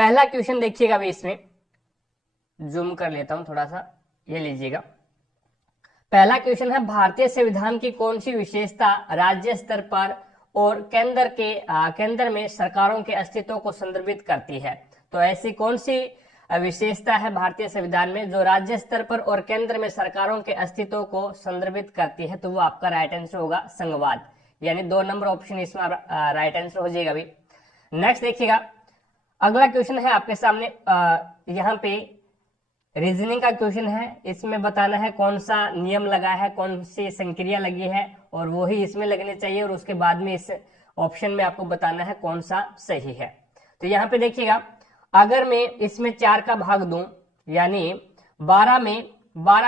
पहला क्वेश्चन देखिएगा अभी, इसमें जूम कर लेता हूं थोड़ा सा, ये लीजिएगा। पहला क्वेश्चन है, भारतीय संविधान की कौन सी विशेषता राज्य स्तर पर और केंद्र में सरकारों के अस्तित्व को संदर्भित करती है? तो ऐसी कौन सी विशेषता है भारतीय संविधान में जो राज्य स्तर पर और केंद्र में सरकारों के अस्तित्व को संदर्भित करती है? तो वो आपका राइट आंसर होगा संघवाद, यानी 2 नंबर ऑप्शन इसमें राइट आंसर हो जाएगा अभी। नेक्स्ट देखिएगा, अगला क्वेश्चन है आपके सामने, यहाँ पे रीजनिंग का क्वेश्चन है। इसमें बताना है कौन सा नियम लगा है, कौन सी संक्रिया लगी है, और वो ही इसमें लगनी चाहिए, और उसके बाद में इस ऑप्शन में आपको बताना है कौन सा सही है। तो यहाँ पे देखिएगा, अगर मैं इसमें 4 का भाग दूं, यानी 12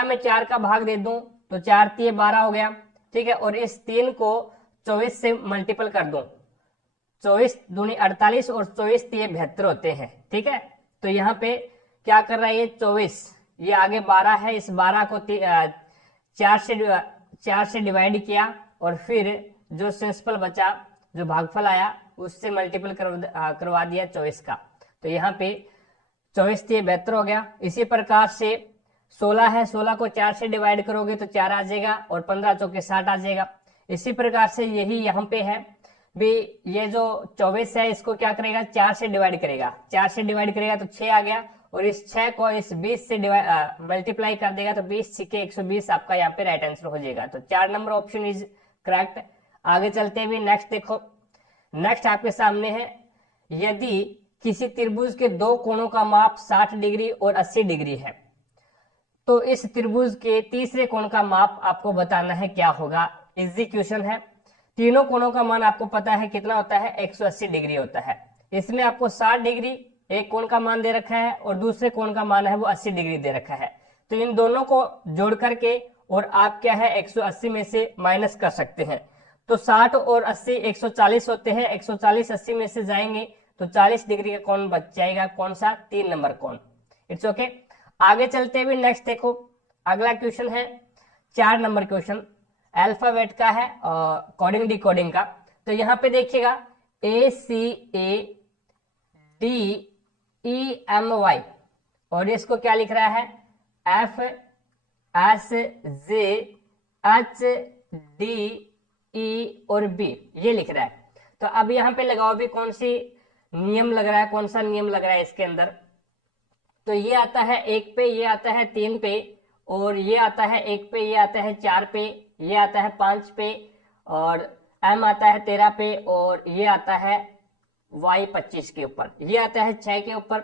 में 4 का भाग दे दूं, तो 4 तिये 12 हो गया, ठीक है। और इस 3 को 24 से मल्टीपल कर दूं, 24 दूनी 48 और 24 तिये 72 होते हैं, ठीक है। तो यहाँ पे क्या कर रहा है ये 24, ये आगे 12 है, इस 12 को 4 से डिवाइड किया, और फिर जो शेषफल बचा, जो भागफल आया, उससे मल्टीपल करवा दिया 24 का। तो यहाँ पे 24 तिये 72 हो गया। इसी प्रकार से 16 है, 16 को 4 से डिवाइड करोगे तो 4 आ जाएगा, और 15 चौके 60 आ जाएगा। इसी प्रकार से यही यहाँ पे है भी, ये जो 24 है इसको क्या करेगा, 4 से डिवाइड करेगा, 4 से डिवाइड करेगा तो 6 आ गया, और इस 6 को इस 20 से मल्टीप्लाई कर देगा, तो 20 6 120 आपका यहाँ पे राइट आंसर हो जाएगा। तो 4 नंबर ऑप्शन इज करेक्ट। आगे चलते हुए नेक्स्ट देखो, नेक्स्ट आपके सामने है, यदि किसी त्रिभुज के 2 कोणों का माप 60 डिग्री और 80 डिग्री है, तो इस त्रिभुज के तीसरे कोण का माप आपको बताना है, क्या होगा? इजी क्वेश्चन है। तीनों कोणों का मान आपको पता है कितना होता है, 180 डिग्री होता है। इसमें आपको 60 डिग्री एक कोण का मान दे रखा है, और दूसरे कोण का मान है वो 80 डिग्री दे रखा है। तो इन दोनों को जोड़ करके और आप क्या है 180 में से माइनस कर सकते हैं। तो 60 और 80 140 होते हैं, 140 80 में से जाएंगे तो 40 डिग्री का कोण बच जाएगा, कौन सा? 3 नंबर कोण। It's okay. आगे चलते हुए नेक्स्ट देखो, अगला क्वेश्चन है 4 नंबर क्वेश्चन, अल्फाबेट का है, कोडिंग डिकोडिंग का। तो यहाँ पे देखिएगा, ACADEMY, और इसको क्या लिख रहा है, FSJHDE और B, ये लिख रहा है। तो अब यहाँ पे लगाओ भी, कौन सी नियम लग रहा है, कौन सा नियम लग रहा है इसके अंदर? तो ये आता है 1 पे, ये आता है 3 पे, और ये आता है 1 पे, ये आता है 4 पे, ये आता है 5 पे, और M आता है 13 पे, और ये आता है Y 25 के ऊपर, ये आता है 6 के ऊपर।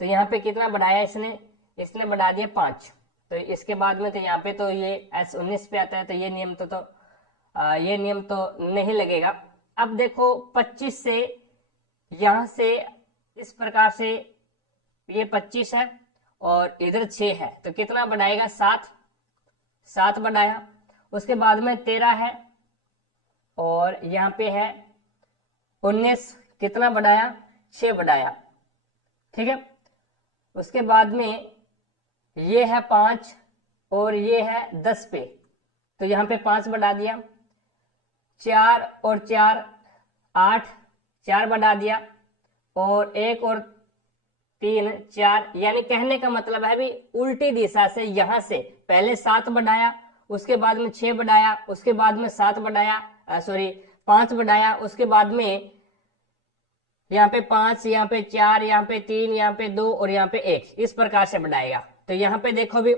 तो यहाँ पे कितना बढ़ाया इसने बढ़ा दिया 5। तो इसके बाद में तो यहाँ पे तो ये S 19 पे आता है, तो ये नियम ये नियम तो नहीं लगेगा। अब देखो 25 से यहाँ से इस प्रकार से ये 25 है, और इधर 6 है, तो कितना बढ़ाएगा, 7 बढ़ाया। उसके बाद में 13 है, और यहाँ पे है 19, कितना बढ़ाया, 6 बढ़ाया, ठीक है। उसके बाद में ये है 5, और ये है 10 पे, तो यहाँ पे 5 बढ़ा दिया, 4 और 4 8, 4 बढ़ा दिया, और 1 और 3 4, यानी कहने का मतलब है भी उल्टी दिशा से, यहां से पहले 7 बढ़ाया, उसके बाद में 6 बढ़ाया, उसके बाद में 7 बढ़ाया, 5 बढ़ाया, उसके बाद में यहाँ पे 5, यहाँ पे 4, यहाँ पे 3, यहाँ पे 2, और यहाँ पे 1, इस प्रकार से बढ़ाएगा। तो यहाँ पे देखो भी,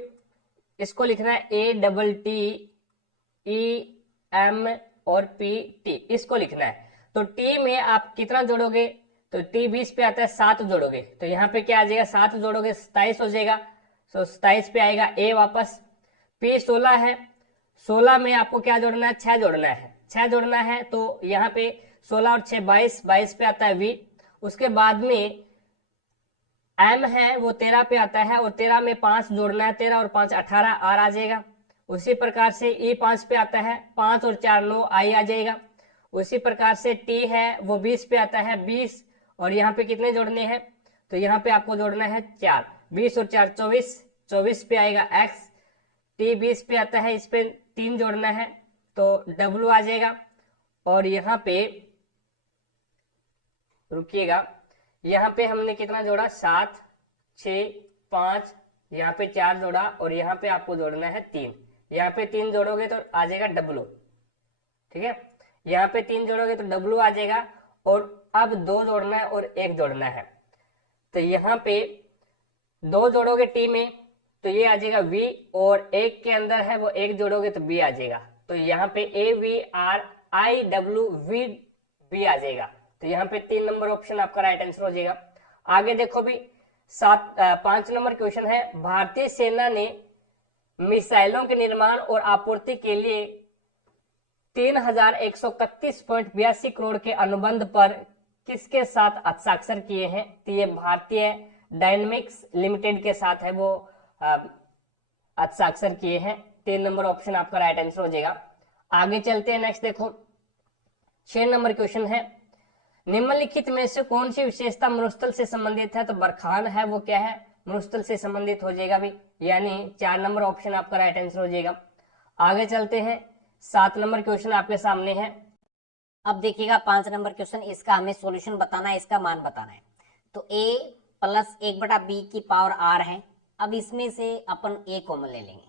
इसको लिखना है ATTEM और PT, इसको लिखना है। तो T में आप कितना जोड़ोगे, तो T 20 पे आता है, 7 जोड़ोगे, तो यहाँ पे क्या आ जाएगा, 7 जोड़ोगे 27 हो जाएगा। तो 27 पे आएगा A वापस। P 16 है, 16 में आपको क्या जोड़ना है, 6 जोड़ना है, 6 जोड़ना है, तो यहाँ पे 16 और 6 22, 22 पे आता है V। उसके बाद में M है वो 13 पे आता है, और 13 में 5 जोड़ना है, 13 और 5 18, R आ जाएगा। उसी प्रकार से E 5 पे आता है, 5 और 4 9, I आ जाएगा। उसी प्रकार से T है वो 20 पे आता है, 20, और यहाँ पे कितने जोड़ने हैं, तो यहाँ पे आपको जोड़ना है 4, 20 और 4 24, 24 पे आएगा X। T 20 पे आता है, इस पे 3 जोड़ना है, तो W आ जाएगा। और यहाँ पे रुकिएगा, यहाँ पे हमने कितना जोड़ा, 7, 6, 5, यहाँ पे 4 जोड़ा और यहाँ पे आपको जोड़ना है 3। यहाँ पे 3 जोड़ोगे तो आ जाएगा W, ठीक है। यहाँ पे 3 जोड़ोगे तो W आ जाएगा और अब 2 जोड़ना है और 1 जोड़ना है। तो यहाँ पे 2 जोड़ोगे T में तो ये आ जाएगा V और 1 के अंदर है वो 1 जोड़ोगे तो B आ जाएगा। तो यहाँ पे AVRIWVB आ जाएगा। तो यहाँ पे 3 नंबर ऑप्शन आपका राइट आंसर हो जाएगा। आगे देखो भी 5 नंबर क्वेश्चन है, भारतीय सेना ने मिसाइलों के निर्माण और आपूर्ति के लिए 3131.82 करोड़ के अनुबंध पर किसके साथ हस्ताक्षर किए हैं? तो ये भारतीय डायनेमिक्स लिमिटेड के साथ है वो हस्ताक्षर किए हैं। 3 नंबर ऑप्शन आपका राइट आंसर हो जाएगा। आगे चलते हैं, नेक्स्ट देखो 6 नंबर क्वेश्चन है, निम्नलिखित में से कौन सी विशेषता मरुस्थल से संबंधित है? तो बरखान है वो क्या है, मरुस्थल से संबंधित हो जाएगा भी, यानी 4 नंबर ऑप्शन आपका राइट आंसर हो जाएगा। आगे चलते हैं, 7 नंबर क्वेश्चन आपके सामने है। अब देखिएगा 5 नंबर क्वेश्चन, इसका हमें सॉल्यूशन बताना है, इसका मान बताना है। तो a प्लस 1/b की पावर r है। अब इसमें से अपन a कॉमन ले लेंगे,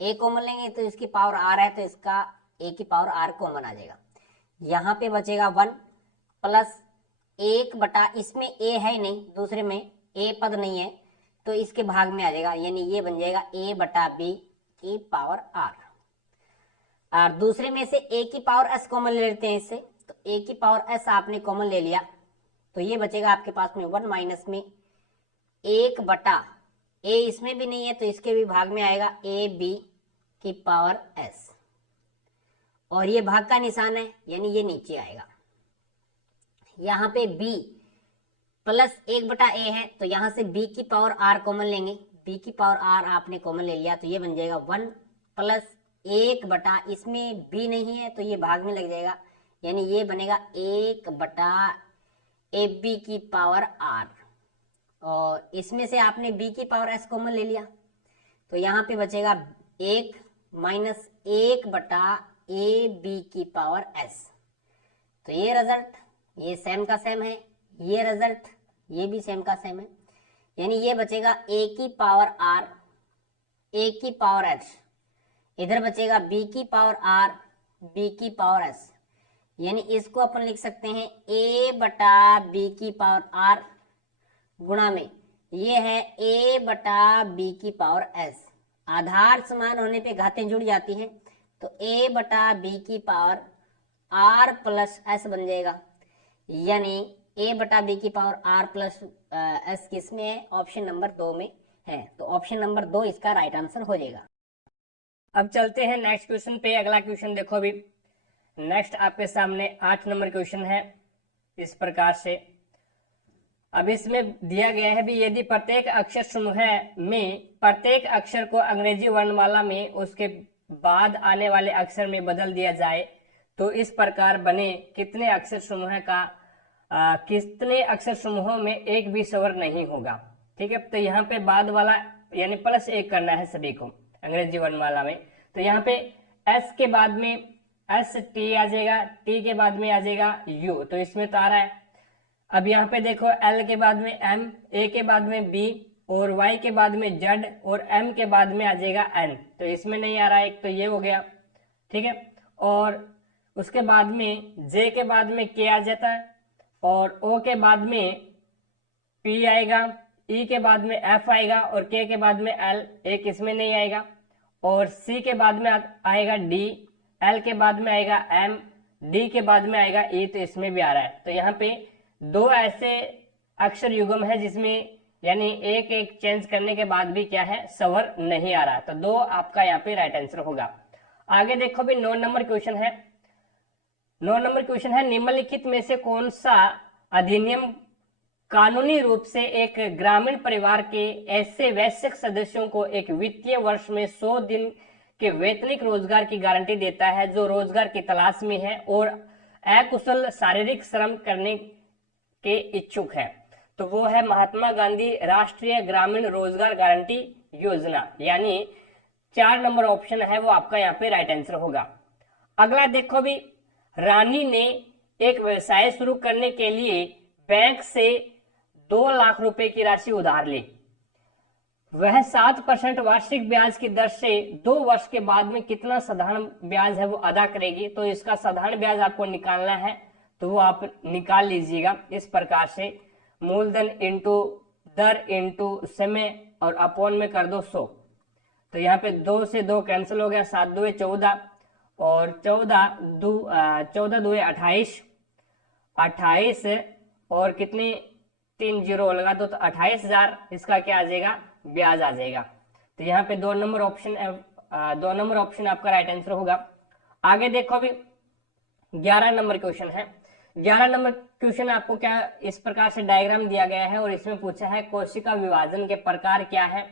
a कॉमन लेंगे तो इसकी पावर r है तो इसका a की पावर r कॉमन आ जाएगा। यहाँ पे बचेगा 1 प्लस 1/, इसमें a है नहीं, दूसरे में a पद नहीं है तो इसके भाग में आ जाएगा, यानी ये बन जाएगा a/b की पावर r। और दूसरे में से a की पावर s कॉमन ले लेते हैं इससे, तो a की पावर s आपने कॉमन ले लिया तो ये बचेगा आपके पास में 1 माइनस में 1/, a इसमें भी नहीं है तो इसके भी भाग में आएगा ab की पावर s, और ये भाग का निशान है यानी ये नीचे आएगा। यहाँ पे b प्लस 1/a है तो यहाँ से b की पावर r कॉमन लेंगे, b की पावर r आपने कॉमन ले लिया तो ये बन जाएगा 1 प्लस 1/, इसमें b नहीं है तो ये भाग में लग जाएगा, यानी ये बनेगा 1/ab की पावर r, और इसमें से आपने b की पावर s कॉमन ले लिया तो यहाँ पे बचेगा 1 माइनस 1/ab की पावर s। तो ये रिजल्ट ये सेम का सेम है, ये रिजल्ट ये भी सेम का सेम है, यानी ये बचेगा a की पावर r, a की पावर h, इधर बचेगा b की पावर r, b की पावर s, यानी इसको अपन लिख सकते हैं a/b की पावर r गुणा में ये है a/b की पावर s। आधार समान होने पे घातें जुड़ जाती हैं तो a/b की पावर r प्लस s बन जाएगा, यानी a/b की पावर r प्लस s किसमें है? ऑप्शन नंबर 2 में है, तो ऑप्शन नंबर 2 इसका राइट आंसर हो जाएगा। अब चलते हैं नेक्स्ट क्वेश्चन पे। अगला क्वेश्चन देखो अभी, नेक्स्ट आपके सामने 8 नंबर क्वेश्चन है इस प्रकार से। अब इसमें दिया गया है भी, यदि प्रत्येक अक्षर समूह में प्रत्येक अक्षर को अंग्रेजी वर्णमाला में उसके बाद आने वाले अक्षर में बदल दिया जाए तो इस प्रकार बने कितने अक्षर समूह का कितने अक्षर समूहों में एक भी स्वर नहीं होगा? ठीक है, तो यहाँ पे बाद वाला यानी +1 करना है सभी को अंग्रेजी वर्णमाला में। तो यहाँ पे S के बाद में ST आ जाएगा, T के बाद में आ जाएगा U, तो इसमें तो आ रहा है। अब यहाँ पे देखो L के बाद में M, A के बाद में B और Y के बाद में Z और M के बाद में आ जाएगा N, तो इसमें नहीं आ रहा है, एक तो ये हो गया। ठीक है, और उसके बाद में J के बाद में K आ जाता है और O के बाद में P आएगा, E के बाद में F आएगा और K के बाद में L, एक इसमें नहीं आएगा, और C के बाद में आएगा D, L के बाद में आएगा M, D के बाद में आएगा E, तो इसमें भी आ रहा है। तो यहाँ पे 2 ऐसे अक्षर युग्म है जिसमें यानी एक एक चेंज करने के बाद भी क्या है, स्वर नहीं आ रहा, तो 2 आपका यहाँ पे राइट आंसर होगा। आगे देखो भी 9 नंबर क्वेश्चन है। 9 नंबर क्वेश्चन है, निम्नलिखित में से कौन सा अधिनियम कानूनी रूप से एक ग्रामीण परिवार के ऐसे वैश्विक सदस्यों को एक वित्तीय वर्ष में 100 दिन के वेतनिक रोजगार की गारंटी देता है जो रोजगार की तलाश में है और अकुशल शारीरिक श्रम करने के इच्छुक है? तो वो है महात्मा गांधी राष्ट्रीय ग्रामीण रोजगार गारंटी योजना, यानी 4 नंबर ऑप्शन है वो आपका यहाँ पे राइट आंसर होगा। अगला देखो भी, रानी ने एक व्यवसाय शुरू करने के लिए बैंक से 2 लाख रुपए की राशि उधार ली, वह 7% वार्षिक ब्याज की दर से 2 वर्ष के बाद में कितना साधारण ब्याज है वो अदा करेगी। तो इसका साधारण ब्याज आपको निकालना है, तो वो आप निकाल लीजिएगा इस प्रकार से, मूलधन इंटू दर इंटू समय और अपॉन में कर दो 100। तो यहाँ पे 2 से 2 कैंसिल हो गया, 7 दुए 14 और 14 दुए 28, 28 और कितनी 3 जीरो लगा दो तो 28,000 इसका क्या आ जाएगा, ब्याज आ जाएगा। तो यहाँ पे 2 नंबर ऑप्शन आपका राइट आंसर होगा। आगे देखो अभी 11 नंबर क्वेश्चन है। 11 नंबर क्वेश्चन आपको क्या इस प्रकार से डायग्राम दिया गया है और इसमें पूछा है कोशिका विभाजन के प्रकार क्या है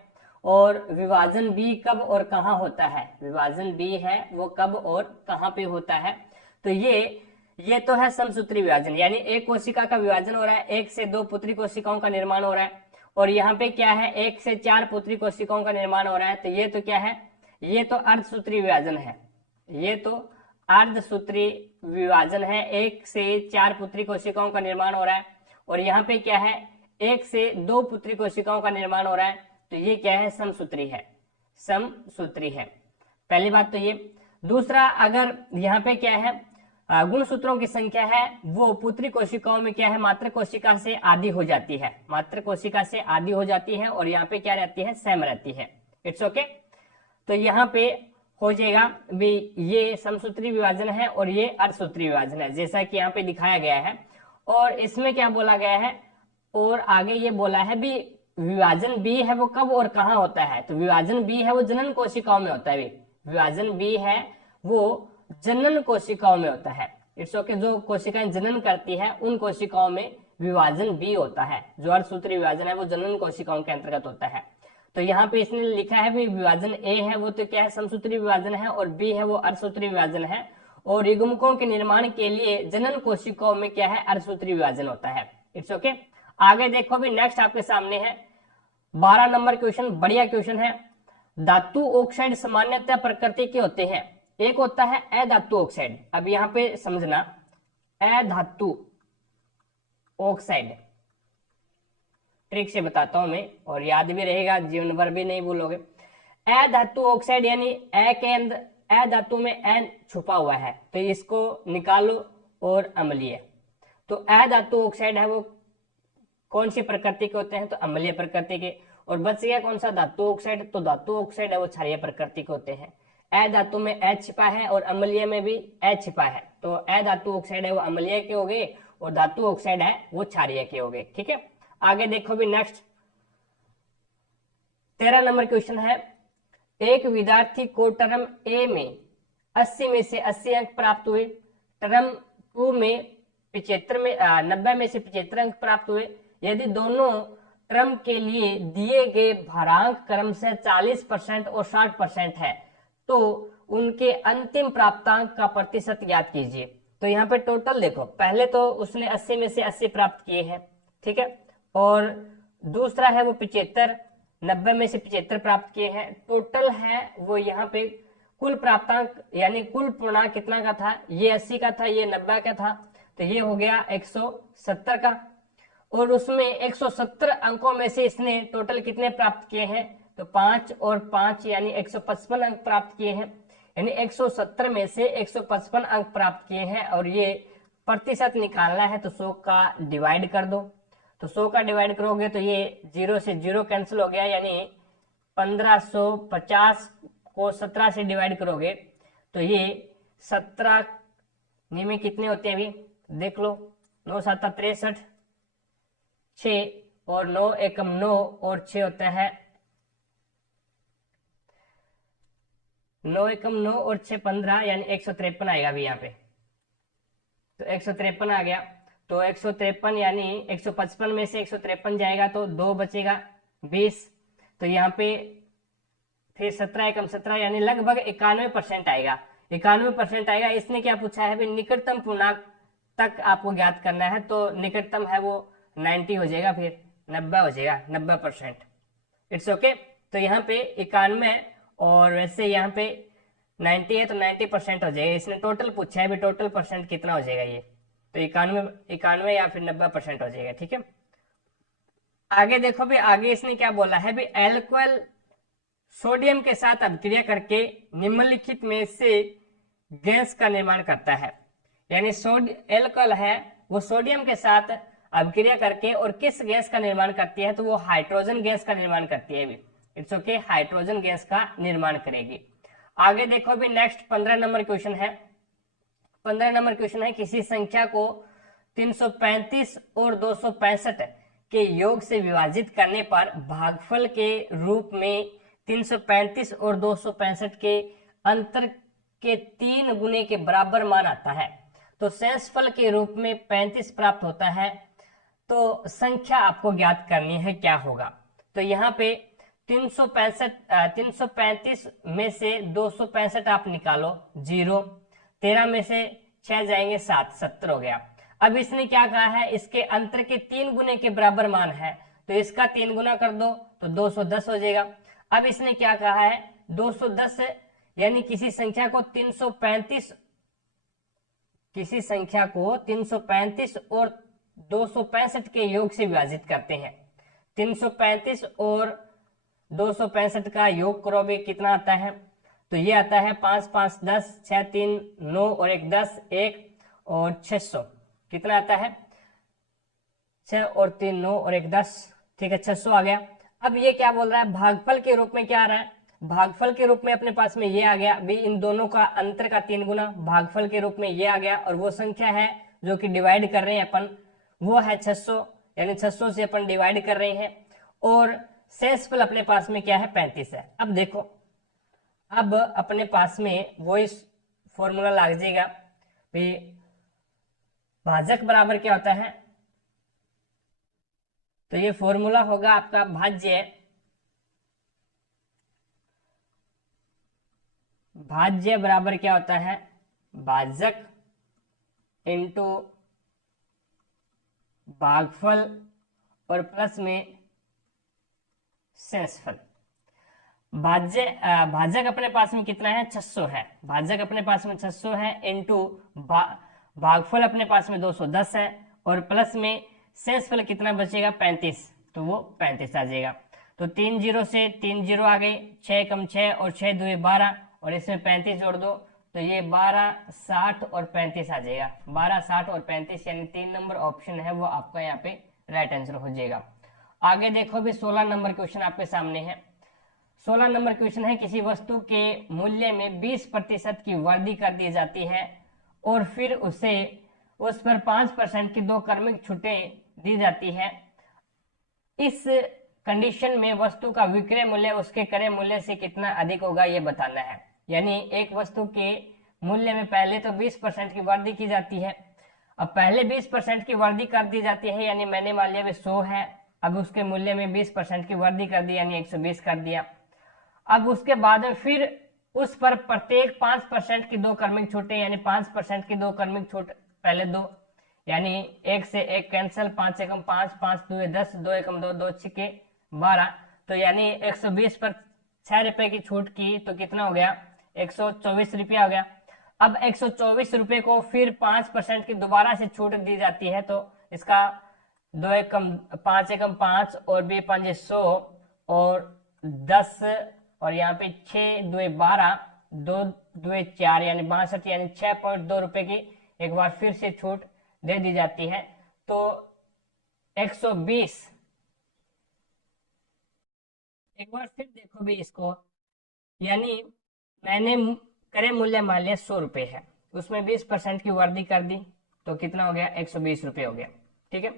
और विभाजन बी कब और कहाँ होता है। विभाजन बी है वो कब और कहाँ पे होता है। तो ये तो है समसूत्री विभाजन, यानी एक कोशिका का विभाजन हो रहा है, 1 से 2 पुत्री कोशिकाओं का निर्माण हो रहा है। और यहाँ पे क्या है, 1 से 4 पुत्री कोशिकाओं का निर्माण हो रहा है। तो ये तो क्या है, ये तो अर्धसूत्री विभाजन है, ये तो अर्धसूत्री विभाजन है। 1 से 4 पुत्री कोशिकाओं का निर्माण हो रहा है और यहाँ पे क्या है, 1 से 2 पुत्री कोशिकाओं का निर्माण हो रहा है। तो ये क्या है, समसूत्री है, समसूत्री है। पहली बात तो ये। दूसरा, अगर यहाँ पे क्या है, गुणसूत्रों की संख्या है वो पुत्री कोशिकाओं में क्या है, मात्र कोशिका से आधी हो जाती है, मात्र कोशिका से आधी हो जाती है और यहाँ पे क्या रहती है, सेम रहती है। It's okay. तो यहाँ पे हो जाएगा भी ये समसूत्री विभाजन है और ये अर्धसूत्री विभाजन है, जैसा कि यहाँ पे दिखाया गया है। और इसमें क्या बोला गया है, और आगे ये बोला है भी विभाजन बी है वो कब और कहाँ होता है। तो विभाजन बी है वो जनन कोशिकाओं में होता है, विभाजन बी है वो जनन कोशिकाओं में होता है। It's okay. जो कोशिकाएं जनन करती है उन कोशिकाओं में विभाजन बी होता है। जो अर्धसूत्री विभाजन है वो जनन कोशिकाओं के अंतर्गत होता है। तो यहाँ पे इसने लिखा है भी विभाजन ए है वो तो क्या है, समसूत्री विभाजन है, और बी है वो अर्धसूत्री विभाजन है। और युग्मकों के निर्माण के लिए जनन कोशिकाओं में क्या है, अर्धसूत्री विभाजन होता है। It's okay. आगे देखो भी नेक्स्ट आपके सामने है 12 नंबर क्वेश्चन, बढ़िया क्वेश्चन है। धातु ऑक्साइड सामान्यतः प्रकृति के होते हैं। एक होता है अधातु ऑक्साइड। अब यहाँ पे समझना, अधातु ऑक्साइड ट्रिक से बताता हूं मैं और याद भी रहेगा, जीवन भर भी नहीं भूलोगे। अधातु ऑक्साइड यानी ए के अंदर, अधातु में एन छुपा हुआ है तो इसको निकालो और अम्लीय। तो अधातु ऑक्साइड है वो कौन सी प्रकृति के होते हैं, तो अम्लीय प्रकृति के। और बच गया कौन सा, धातु ऑक्साइड। तो धातु ऑक्साइड है वो क्षारीय प्रकृति के होते हैं। अधातु में H छिपा है और अम्लीय में भी H छिपा है। तो अधातु ऑक्साइड है वो अम्लीय के हो गए और धातु ऑक्साइड है वो क्षारीय के हो गए। ठीक है। आगे देखो भी नेक्स्ट 13 नंबर क्वेश्चन है। एक विद्यार्थी को टर्म ए में 80 में से 80 अंक प्राप्त हुए, टर्म 2 में 90 में से 75 अंक प्राप्त हुए। यदि दोनों टर्म के लिए दिए गए भारांक क्रमशः 40% और 60% है तो उनके अंतिम प्राप्तांक का प्रतिशत ज्ञात कीजिए। तो यहाँ पे टोटल देखो, पहले तो उसने 80 में से 80 प्राप्त किए हैं, ठीक है, और दूसरा है वो 75, 90 में से 75 प्राप्त किए हैं। टोटल है वो यहाँ पे कुल प्राप्तांक यानी कुल पूर्णांक कितना का था, ये 80 का था, ये 90 का था, तो ये हो गया 170 का। और उसमें 170 अंकों में से इसने टोटल कितने प्राप्त किए हैं, तो 5 और 5 यानी 155 अंक प्राप्त किए हैं। यानी 170 में से 155 अंक प्राप्त किए हैं और ये प्रतिशत निकालना है तो 100 का डिवाइड कर दो। तो 100 का डिवाइड करोगे तो ये 0 से 0 कैंसिल हो गया, यानी 1550 को 17 से डिवाइड करोगे तो ये 17 में कितने होते हैं, अभी देख लो, 9 7 63, 6 और 9 एकम 9 और 6 होता है 9 एकम 9 और 6 15, यानी 153 आएगा अभी यहाँ पे। तो 153 आ गया। तो 153 यानी 155 में से 153 जाएगा तो 2 बचेगा 20। तो यहाँ पे फिर 17 एकम 17 यानी लगभग 91% आएगा, 91% आएगा। इसने क्या पूछा है, निकटतम पूर्णांक तक आपको ज्ञात करना है। तो निकटतम है वो 90 हो जाएगा, फिर 90 हो जाएगा, 90%। It's okay. तो यहाँ पे 91 और वैसे यहाँ पे 90 है तो 90% हो जाएगा। इसने टोटल पूछा है, भी टोटल परसेंट कितना हो जाएगा ये, तो 91 या फिर 90% हो जाएगा। ठीक है। आगे देखो भी, आगे इसने क्या बोला है भी, एल्कोहल सोडियम के साथ अभिक्रिया करके निम्नलिखित में से गैस का निर्माण करता है। यानी एल्कोहल है वो सोडियम के साथ अभिक्रिया करके और किस गैस का निर्माण करती है, तो वो हाइड्रोजन गैस का निर्माण करती है। इट्स ओके, हाइड्रोजन गैस का निर्माण करेगी। आगे देखो भी, नेक्स्ट 15 नंबर क्वेश्चन है। 15 नंबर क्वेश्चन है, किसी संख्या को 335 और 265 के योग से विभाजित करने पर भागफल के रूप में 335 और 265 के अंतर के 3 गुने के बराबर मान आता है, तो शेषफल के रूप में 35 प्राप्त होता है। तो संख्या आपको ज्ञात करनी है, क्या होगा। तो यहाँ पे 335 में से 265 आप निकालो, 0। 13 में से 6 जाएंगे 7, 70 हो गया। अब इसने क्या कहा है, इसके अंतर के 3 गुने के बराबर मान है, तो इसका 3 गुना कर दो तो 210 हो जाएगा। अब इसने क्या कहा है, 210 यानी किसी संख्या को 335 और 265 के योग से विभाजित करते हैं। 335 और 265 का योग करो भी, कितना आता है, तो ये आता है 5 5 10, 6 3 9 और 1 10, 1 और 600, कितना आता है, 6 और 3 9 और 1 10, ठीक है, 600 आ गया। अब ये क्या बोल रहा है, भागफल के रूप में क्या आ रहा है, भागफल के रूप में अपने पास में ये आ गया भी, इन दोनों का अंतर का 3 गुना, भागफल के रूप में ये आ गया। और वो संख्या है जो कि डिवाइड कर रहे हैं अपन, वो है 600, यानी 600 से अपन डिवाइड कर रहे हैं। और शेषफल अपने पास में क्या है, 35 है। अब देखो, अब अपने पास में वो इस फॉर्मूला लग जाएगा भी, भाजक बराबर क्या होता है, तो ये फॉर्मूला होगा आपका भाज्य, भाज्य बराबर क्या होता है, भाजक इंटू भागफल और प्लस में शेषफल। भाजक अपने पास में कितना है, 600 है, भाजक अपने पास में 600 है, इंटू भागफल अपने पास में 210 है, और प्लस में शेषफल कितना बचेगा, 35, तो वो 35 आ जाएगा। तो 3 0 से 3 0 आ गए, 6 कम 6 और 6 2 12, और इसमें 35 जोड़ दो तो ये 12 60 और 35 आ जाएगा। 12 60 और 35 यानी 3 नंबर ऑप्शन है वो आपका यहाँ पे राइट आंसर हो जाएगा। आगे देखो भी, 16 नंबर क्वेश्चन आपके सामने है। 16 नंबर क्वेश्चन है, किसी वस्तु के मूल्य में 20% की वृद्धि कर दी जाती है और फिर उस पर 5% की 2 क्रमिक छूटें दी जाती है। इस कंडीशन में वस्तु का विक्रय मूल्य उसके क्रय मूल्य से कितना अधिक होगा, ये बताना है। यानी एक वस्तु के मूल्य में पहले तो 20% की वृद्धि की जाती है। अब पहले 20% की वृद्धि कर दी जाती है, यानी मैंने मान लिया 100 है, अब उसके मूल्य में 20% की वृद्धि कर दी, यानी 120 कर दिया। अब उसके बाद में फिर उस पर प्रत्येक 5% की 2 क्रमिक छूटें, यानी 5% की 2 क्रमिक छूट पहले दो, यानी 1 से 1 कैंसिल, 5 एकम 5, 5 2 10, 2 एकम 2, 2 6 12, तो यानी 120 पर 6 रुपए की छूट की तो कितना हो गया, 124 रुपया हो गया। अब 124 रुपये को फिर 5% की दोबारा से छूट दी जाती है, तो इसका 2 एकम 5 एकम 5 और 2 5 100 और 10 और यहाँ पे 6 2 12, 2 2 4 यानी 62, यानी 6.2 रुपए की एक बार फिर से छूट दे दी जाती है। तो 120, एक बार फिर देखो भी इसको, यानी मैंने क्रय मूल्य मान लिया 100 रुपए है, उसमें 20% की वृद्धि कर दी तो कितना हो गया, 120 रुपये हो गया। ठीक है,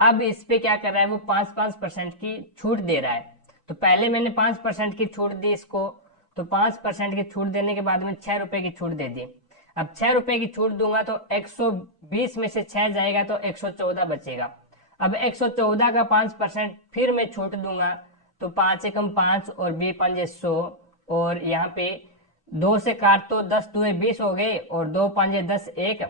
अब इस पे क्या कर रहा है, वो 5% की छूट दे रहा है। तो पहले मैंने 5% की छूट दी इसको, तो 5% की छूट देने के बाद में 6 रुपए की छूट दे दी। अब 6 रुपए की छूट दूंगा तो 120 में से 6 जाएगा तो 114 बचेगा। अब 114 का 5% फिर मैं छूट दूंगा तो 5 एकम 5 और 2 5 100, और यहाँ पे 2 से काट तो 10 2 20 हो गए, और 2 5 10 1,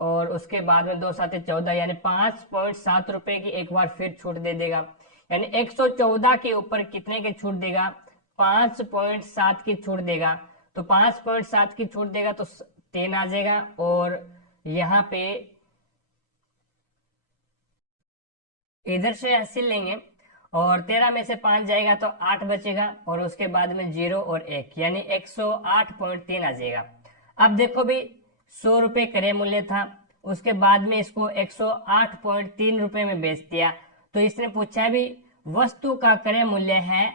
और उसके बाद में 2 7 14, यानी 5.7 रुपए की एक बार फिर छूट दे देगा। यानी 114 के ऊपर कितने की छूट देगा, 5.7 की छूट देगा। तो 5.7 की छूट देगा तो 3 आ जाएगा, और यहाँ पे इधर से ऐसे लेंगे और 13 में से 5 जाएगा तो 8 बचेगा और उसके बाद में 0 और 1 यानी 108.3 आ जाएगा। अब देखो भी 100 रुपये क्रय मूल्य था, उसके बाद में इसको 108.3 रुपये में बेच दिया। तो इसने पूछा भी वस्तु का क्रय मूल्य है,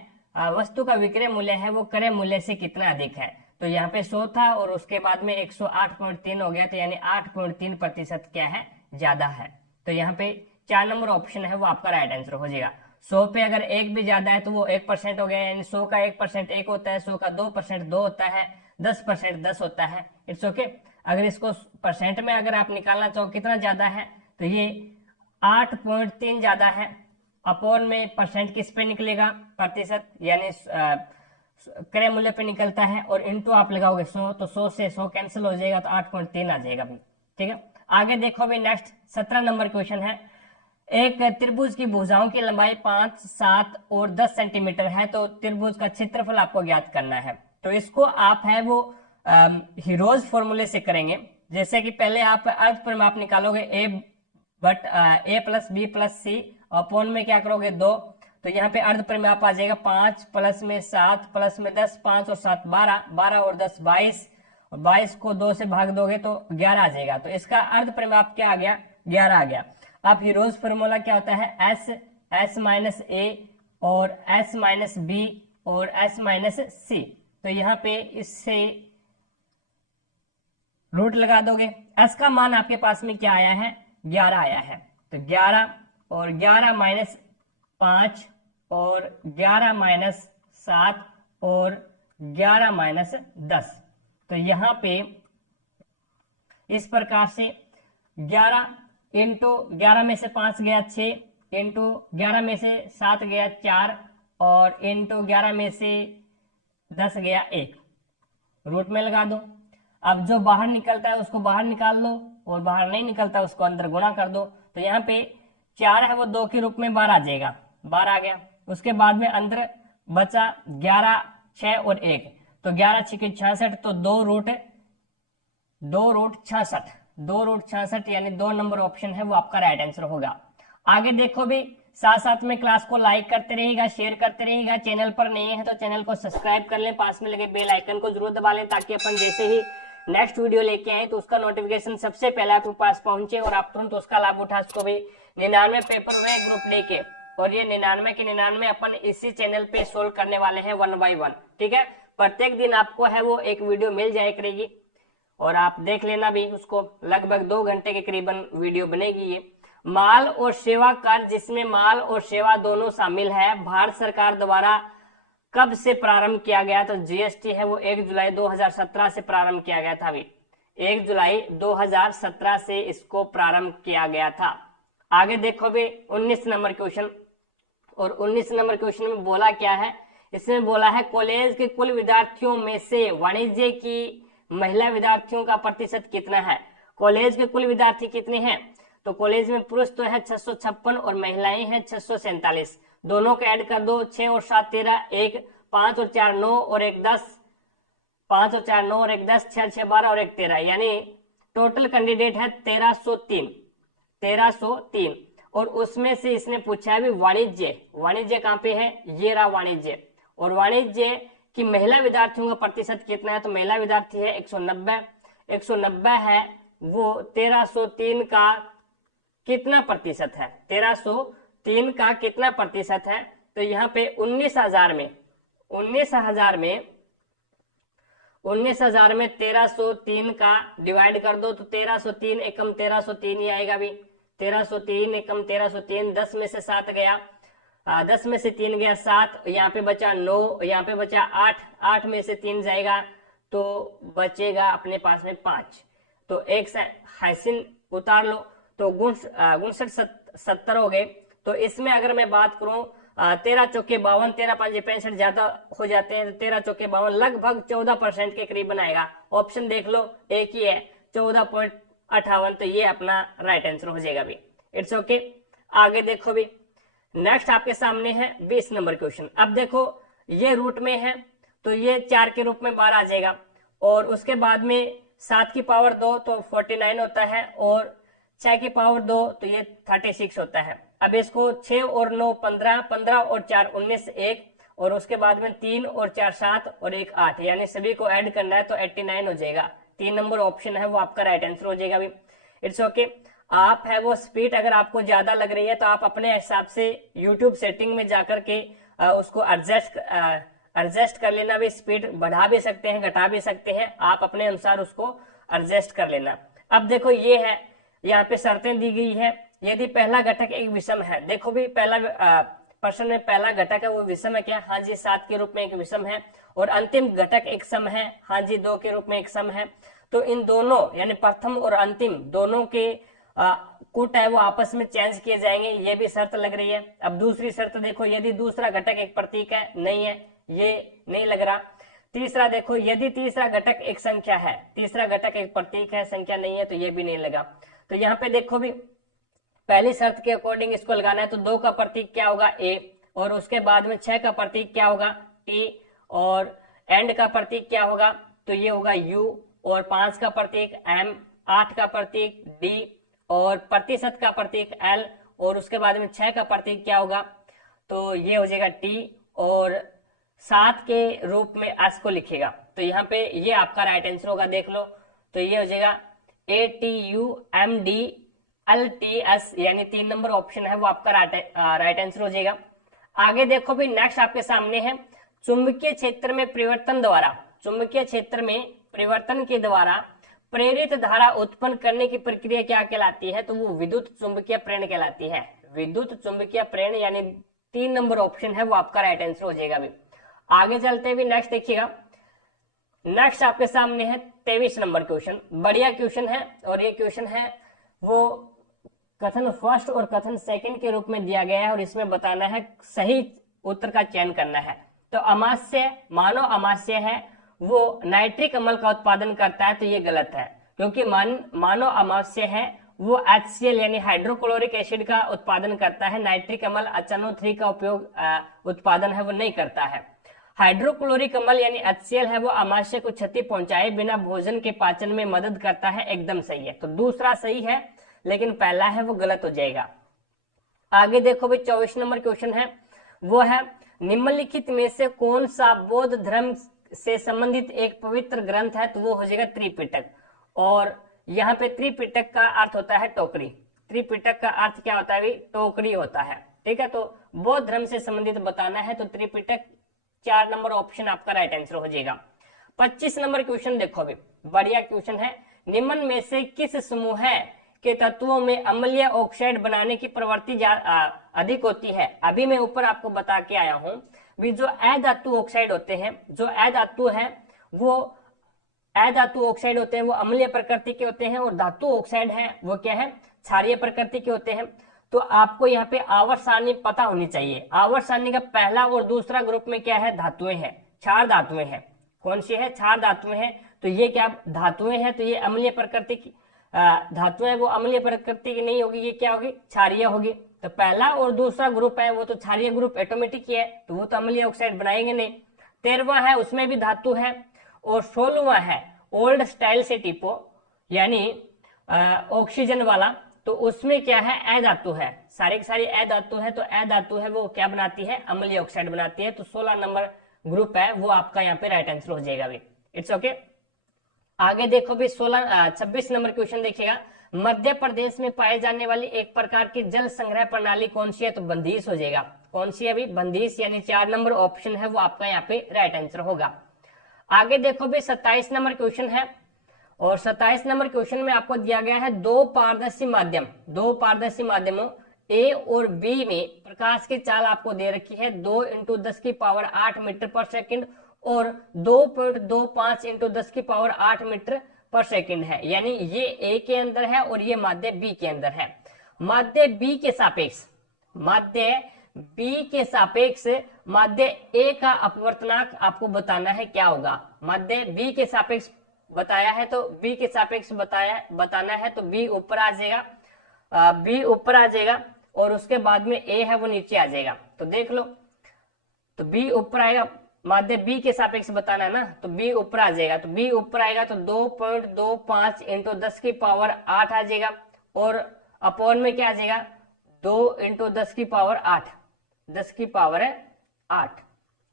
वस्तु का विक्रय मूल्य है वो क्रय मूल्य से कितना अधिक है। तो यहाँ पे 100 था और उसके बाद में 108.3 हो गया, तो यानी 8.3% क्या है, ज्यादा है। तो यहाँ पे 4 नंबर ऑप्शन है वो आपका राइट आंसर हो जाएगा। 100 पे अगर 1 भी ज्यादा है तो वो 1% हो गया, यानी 100 का 1% 1 होता है, 100 का 2% 2 होता है, 10% 10 होता है। It's okay. अगर इसको परसेंट में अगर आप निकालना चाहो कितना ज्यादा है, तो ये 8.3 ज्यादा है। अपॉन में परसेंट किस पे निकलेगा, प्रतिशत, यानी क्रय मूल्य पे निकलता है, और इनटू आप लगाओगे 100, तो 100 से 100 कैंसिल हो जाएगा, तो 8.3 आ जाएगा भी। ठीक है, आगे देखो भी नेक्स्ट 17 नंबर क्वेश्चन है। एक त्रिभुज की भुजाओं की लंबाई 5, 7 और 10 सेंटीमीटर है, तो त्रिभुज का क्षेत्रफल आपको ज्ञात करना है। तो इसको आप है वो हीरोज फॉर्मूले से करेंगे। जैसे कि पहले आप अर्ध परिमाप निकालोगे ए प्लस बी प्लस सी, अपॉन में क्या करोगे 2, तो यहाँ पे अर्ध परिमाप आ जाएगा 5 प्लस में 7 प्लस में 10, 5 और 7 12, 12 और 10 22, और 22 को 2 से भाग दोगे तो 11 आ जाएगा। तो इसका अर्ध परिमाप क्या आ गया, 11 आ गया। अब हीरोज फॉर्मूला क्या होता है, एस माइनस ए और एस माइनस बी और एस माइनस सी। तो यहाँ पे इससे रूट लगा दोगे, एस का मान आपके पास में क्या आया है, 11 आया है। तो 11 और 11 माइनस 5 और 11 माइनस 7 और 11 माइनस 10। तो यहाँ पे इस प्रकार से 11 इंटू 11 में से 5 गया 6, इंटू 11 में से 7 गया 4, और इंटू 11 में से 10 गया 1, रूट में लगा दो। अब जो बाहर निकलता है उसको बाहर निकाल लो, और बाहर नहीं निकलता उसको अंदर गुणा कर दो। तो यहाँ पे 4 है वो 2 के रूप में 12 आ जाएगा, 12 आ गया। उसके बाद में अंदर बचा 11, 6 और 1, तो 11 6 66, तो 2 रूट 66, 2 रूट 66, यानी 2 नंबर ऑप्शन है वो आपका राइट आंसर होगा। आगे देखो भी, साथ साथ में क्लास को लाइक करते रहिएगा, शेयर करते रहिएगा। चैनल पर नए हैं तो चैनल को सब्सक्राइब कर लें, पास में लगे बेल आइकन को जरूर दबा लें, ताकि अपन जैसे ही नेक्स्ट वीडियो लेके आए तो उसका नोटिफिकेशन सबसे पहले आपके पास पहुंचे और आप तुरंत उसका लाभ उठा सको। भी 99 पेपर हुए ग्रुप डे के, और ये 99 के 99 अपन इसी चैनल पे सोल्व करने वाले हैं 1 by 1। ठीक है, प्रत्येक दिन आपको है वो एक वीडियो मिल जाए करेगी, और आप देख लेना भी उसको। लगभग 2 घंटे के करीबन वीडियो बनेगी ये। माल और सेवा कर, जिसमें माल और सेवा दोनों शामिल है, भारत सरकार द्वारा कब से प्रारंभ किया गया, तो जीएसटी है वो 1 जुलाई 2017 से प्रारंभ किया गया था। अभी 1 जुलाई 2017 से इसको प्रारंभ किया गया था। आगे देखो भी 19 नंबर क्वेश्चन, और 19 नंबर क्वेश्चन में बोला क्या है, इसमें बोला है कॉलेज के कुल विद्यार्थियों में से वाणिज्य की महिला विद्यार्थियों का प्रतिशत कितना है। कॉलेज के कुल विद्यार्थी कितने हैं, तो कॉलेज में पुरुष तो है 656 और महिलाएं हैं 647। दोनों को ऐड कर दो, 6 और 7 13, 1 5 और 4 9 और 1 10, 5 और 4 9 और 1 10, 6 6 12 और 1 13, यानी टोटल कैंडिडेट है 1303। और उसमें से इसने पूछा है भी वाणिज्य, वाणिज्य कहाँ पे है, ये रहा वाणिज्य। और वाणिज्य कि महिला विद्यार्थियों का प्रतिशत कितना है, तो महिला विद्यार्थी है 190 है वो 1303 का कितना प्रतिशत है, 1303 का कितना प्रतिशत है। तो यहाँ पे 19,000 में 1303 का डिवाइड कर दो, तो 1303 एकम 1303 ही आएगा भी। 1303 एकम 1303, 10 में से 7 गया, 10 में से 3 गया 7, यहाँ पे बचा 9, यहाँ पे बचा 8, 8 में से 3 जाएगा तो बचेगा अपने पास में 5। तो एक हाइसिन उतार लो, तो 59 70 हो गए। तो इसमें अगर मैं बात करूं 13 चौके 52, 13 5 65 ज्यादा हो जाते हैं, 13 चौके 52 लगभग 14% के करीब आएगा। ऑप्शन देख लो, एक ही है 14.58, तो ये अपना राइट आंसर हो जाएगा भी। It's okay. आगे देखो भी, नेक्स्ट आपके सामने है 20 नंबर क्वेश्चन। अब देखो ये रूट में है तो ये 4 के रूप में 12 आ जाएगा, और उसके बाद में 7 की पावर 2 तो 49 होता है, और 6 की पावर 2 तो ये 36 होता है। अब इसको 6 और 9 15, 15 और 4 19, 1 और उसके बाद में 3 और 4 7 और 1 8, यानी सभी को ऐड करना है तो 89 हो जाएगा। 3 नंबर ऑप्शन है वो आपका राइट आंसर हो जाएगा अभी। It's okay. आप है वो स्पीड अगर आपको ज्यादा लग रही है तो आप अपने हिसाब से यूट्यूब सेटिंग में जाकर के उसको एडजस्ट कर लेना। भी स्पीड बढ़ा भी सकते हैं, घटा भी सकते हैं, आप अपने अनुसार उसको एडजस्ट कर लेना। अब देखो ये है, यहाँ पे शर्तें दी गई है। यदि पहला घटक एक विषम है, देखो भी पहला प्रश्न में पहला घटक है वो विषम है क्या? हाँ जी 7 के रूप में एक विषम है। और अंतिम घटक एक सम है, हाँ जी 2 के रूप में एक सम है। तो इन दोनों यानी प्रथम और अंतिम दोनों के कूट है वो आपस में चेंज किए जाएंगे, ये भी शर्त लग रही है। अब दूसरी शर्त देखो, यदि दूसरा घटक एक प्रतीक है, नहीं है, ये नहीं लग रहा। तीसरा देखो, यदि तीसरा घटक एक संख्या है, तीसरा घटक एक प्रतीक है, संख्या नहीं है, तो ये भी नहीं लगा। तो यहाँ पे देखो भी पहली शर्त के अकॉर्डिंग इसको लगाना है तो 2 का प्रतीक क्या होगा? ए, और उसके बाद में 6 का प्रतीक क्या होगा? टी, और एंड का प्रतीक क्या होगा? तो ये होगा यू, और 5 का प्रतीक एम, 8 का प्रतीक डी, और प्रतिशत का प्रतीक एल, और उसके बाद में 6 का प्रतीक क्या होगा? तो ये हो जाएगा टी, और 7 के रूप में एस को लिखेगा। तो यहाँ पे ये आपका राइट आंसर होगा, देख लो। तो ये हो जाएगा ATUMDLTS, यानी 3 नंबर ऑप्शन है वो आपका राइट आंसर हो जाएगा। आगे देखो भी नेक्स्ट आपके सामने है, चुंबकीय क्षेत्र में परिवर्तन द्वारा, चुंबकीय क्षेत्र में परिवर्तन के द्वारा प्रेरित धारा उत्पन्न करने की प्रक्रिया क्या कहलाती है? तो वो विद्युत चुंबकीय प्रेरण कहलाती है। विद्युत चुंबकीय प्रेरण यानी 3 नंबर ऑप्शन है वो आपका राइट आंसर हो जाएगा। अभी आगे चलते हुए नेक्स्ट देखिएगा, नेक्स्ट आपके सामने है 23 नंबर क्वेश्चन। बढ़िया क्वेश्चन है, और ये क्वेश्चन है वो कथन फर्स्ट और कथन सेकंड के रूप में दिया गया है, और इसमें बताना है सही उत्तर का चयन करना है। तो अमाशय, मानव अमाशय है वो नाइट्रिक अम्ल का उत्पादन करता है, तो ये गलत है, क्योंकि मानव अमाशय है वो HCl यानी हाइड्रोक्लोरिक एसिड का उत्पादन करता है। नाइट्रिक अम्ल HNO3 का उपयोग उत्पादन है वो नहीं करता है। हाइड्रोक्लोरिक अम्ल यानी HCl है वो अमाशय को क्षति पहुंचाए बिना भोजन के पाचन में मदद करता है, एकदम सही है। तो दूसरा सही है, लेकिन पहला है वो गलत हो जाएगा। आगे देखो भाई 24 नंबर क्वेश्चन है, वो है निम्नलिखित में से कौन सा बौद्ध धर्म से संबंधित एक पवित्र ग्रंथ है? तो वो हो जाएगा त्रिपिटक। और यहाँ पे त्रिपिटक का अर्थ होता है टोकरी। त्रिपिटक का अर्थ क्या होता है भाई? टोकरी होता है, ठीक है। तो बौद्ध धर्म से संबंधित बताना है तो त्रिपिटक 4 नंबर ऑप्शन आपका राइट आंसर हो जाएगा। 25 नंबर क्वेश्चन देखो अभी, बढ़िया क्वेश्चन है। निम्न में से किस समूह के तत्वों में अम्लीय ऑक्साइड बनाने की प्रवृत्ति अधिक होती है? अभी मैं ऊपर आपको बता के आया हूं भी, जो अधातु ऑक्साइड होते हैं, जो अधातु है वो अधातु ऑक्साइड होते हैं वो अम्लीय प्रकृति के होते हैं, और धातु ऑक्साइड है वो क्या है? क्षारीय प्रकृति के होते हैं। तो आपको यहाँ पे आवर्त सारणी पता होनी चाहिए। आवर्त सारणी का पहला और दूसरा ग्रुप में क्या है? धातुएं हैं, 4 धातुएं हैं। कौन सी है? 4 धातुएं हैं। तो ये क्या धातुएं हैं? तो ये अम्लीय प्रकृति की धातुएं, वो अम्लीय प्रकृति की नहीं होगी, ये क्या होगी? क्षारीय होगी। तो पहला और दूसरा ग्रुप है वो तो क्षारीय ग्रुप ऑटोमेटिक ही है, तो वो तो अम्लीय ऑक्साइड बनाएंगे नहीं। 13वां है उसमें भी धातु है, और 16वां है ओल्ड स्टाइल से टिपो यानी ऑक्सीजन वाला, तो उसमें क्या है? अधातु है, सारी की सारी अधातु है। तो अधातु है वो क्या बनाती है? अम्लीय ऑक्साइड बनाती है। तो 16 नंबर ग्रुप है वो आपका यहाँ पे राइट आंसर हो जाएगा भी। It's okay. आगे देखो भी 26 नंबर क्वेश्चन देखिएगा, मध्य प्रदेश में पाए जाने वाली एक प्रकार की जल संग्रह प्रणाली कौन सी है? तो बंदिश हो जाएगा। कौन सी है अभी? बंदिश, यानी 4 नंबर ऑप्शन है वो आपका यहाँ पे राइट आंसर होगा। आगे देखो भी 27 नंबर क्वेश्चन है, और 27 नंबर क्वेश्चन में आपको दिया गया है 2 पारदर्शी माध्यम, 2 पारदर्शी माध्यमों ए और बी में प्रकाश की चाल आपको दे रखी है 2 × 10⁸ मीटर पर सेकंड और 2.25 × 10⁸ मीटर पर सेकंड है, यानी ये ए के अंदर है और ये माध्य बी के अंदर है। माध्य बी के सापेक्ष, माध्य बी के सापेक्ष माध्य ए का अपवर्तनांक आपको बताना है क्या होगा? माध्य बी के सापेक्ष बताया है तो बी के सापेक्ष बताना है तो बी ऊपर आ जाएगा, बी ऊपर आ जाएगा, और उसके बाद में ए है वो नीचे आ जाएगा। तो देख लो, तो बी ऊपर आएगा, माध्य बी के सापेक्ष बताना है ना, तो बी ऊपर आ जाएगा। तो बी ऊपर आएगा तो 2.25 × 10⁸ आ जाएगा, और अपॉन में क्या आ जाएगा? 2 इंटू 10 की पावर 8, 10 की पावर है 8।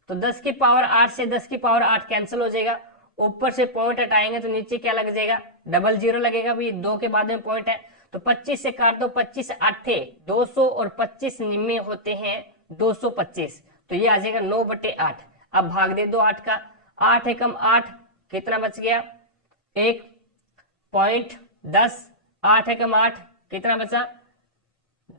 तो 10 की पावर 8 से 10 की पावर 8 कैंसिल हो जाएगा, ऊपर से पॉइंट हटाएंगे तो नीचे क्या लग जाएगा, डबल जीरो लगेगा भाई, 2 के बाद में पॉइंट है। तो 25 से काट दो, 25 8 200 और 25 निम्न होते हैं 225, तो ये आ जाएगा 9/8। अब भाग दे दो 8 का, 8 एकम 8 कितना बच गया, 1.10, 8 एकम 8 कितना बचा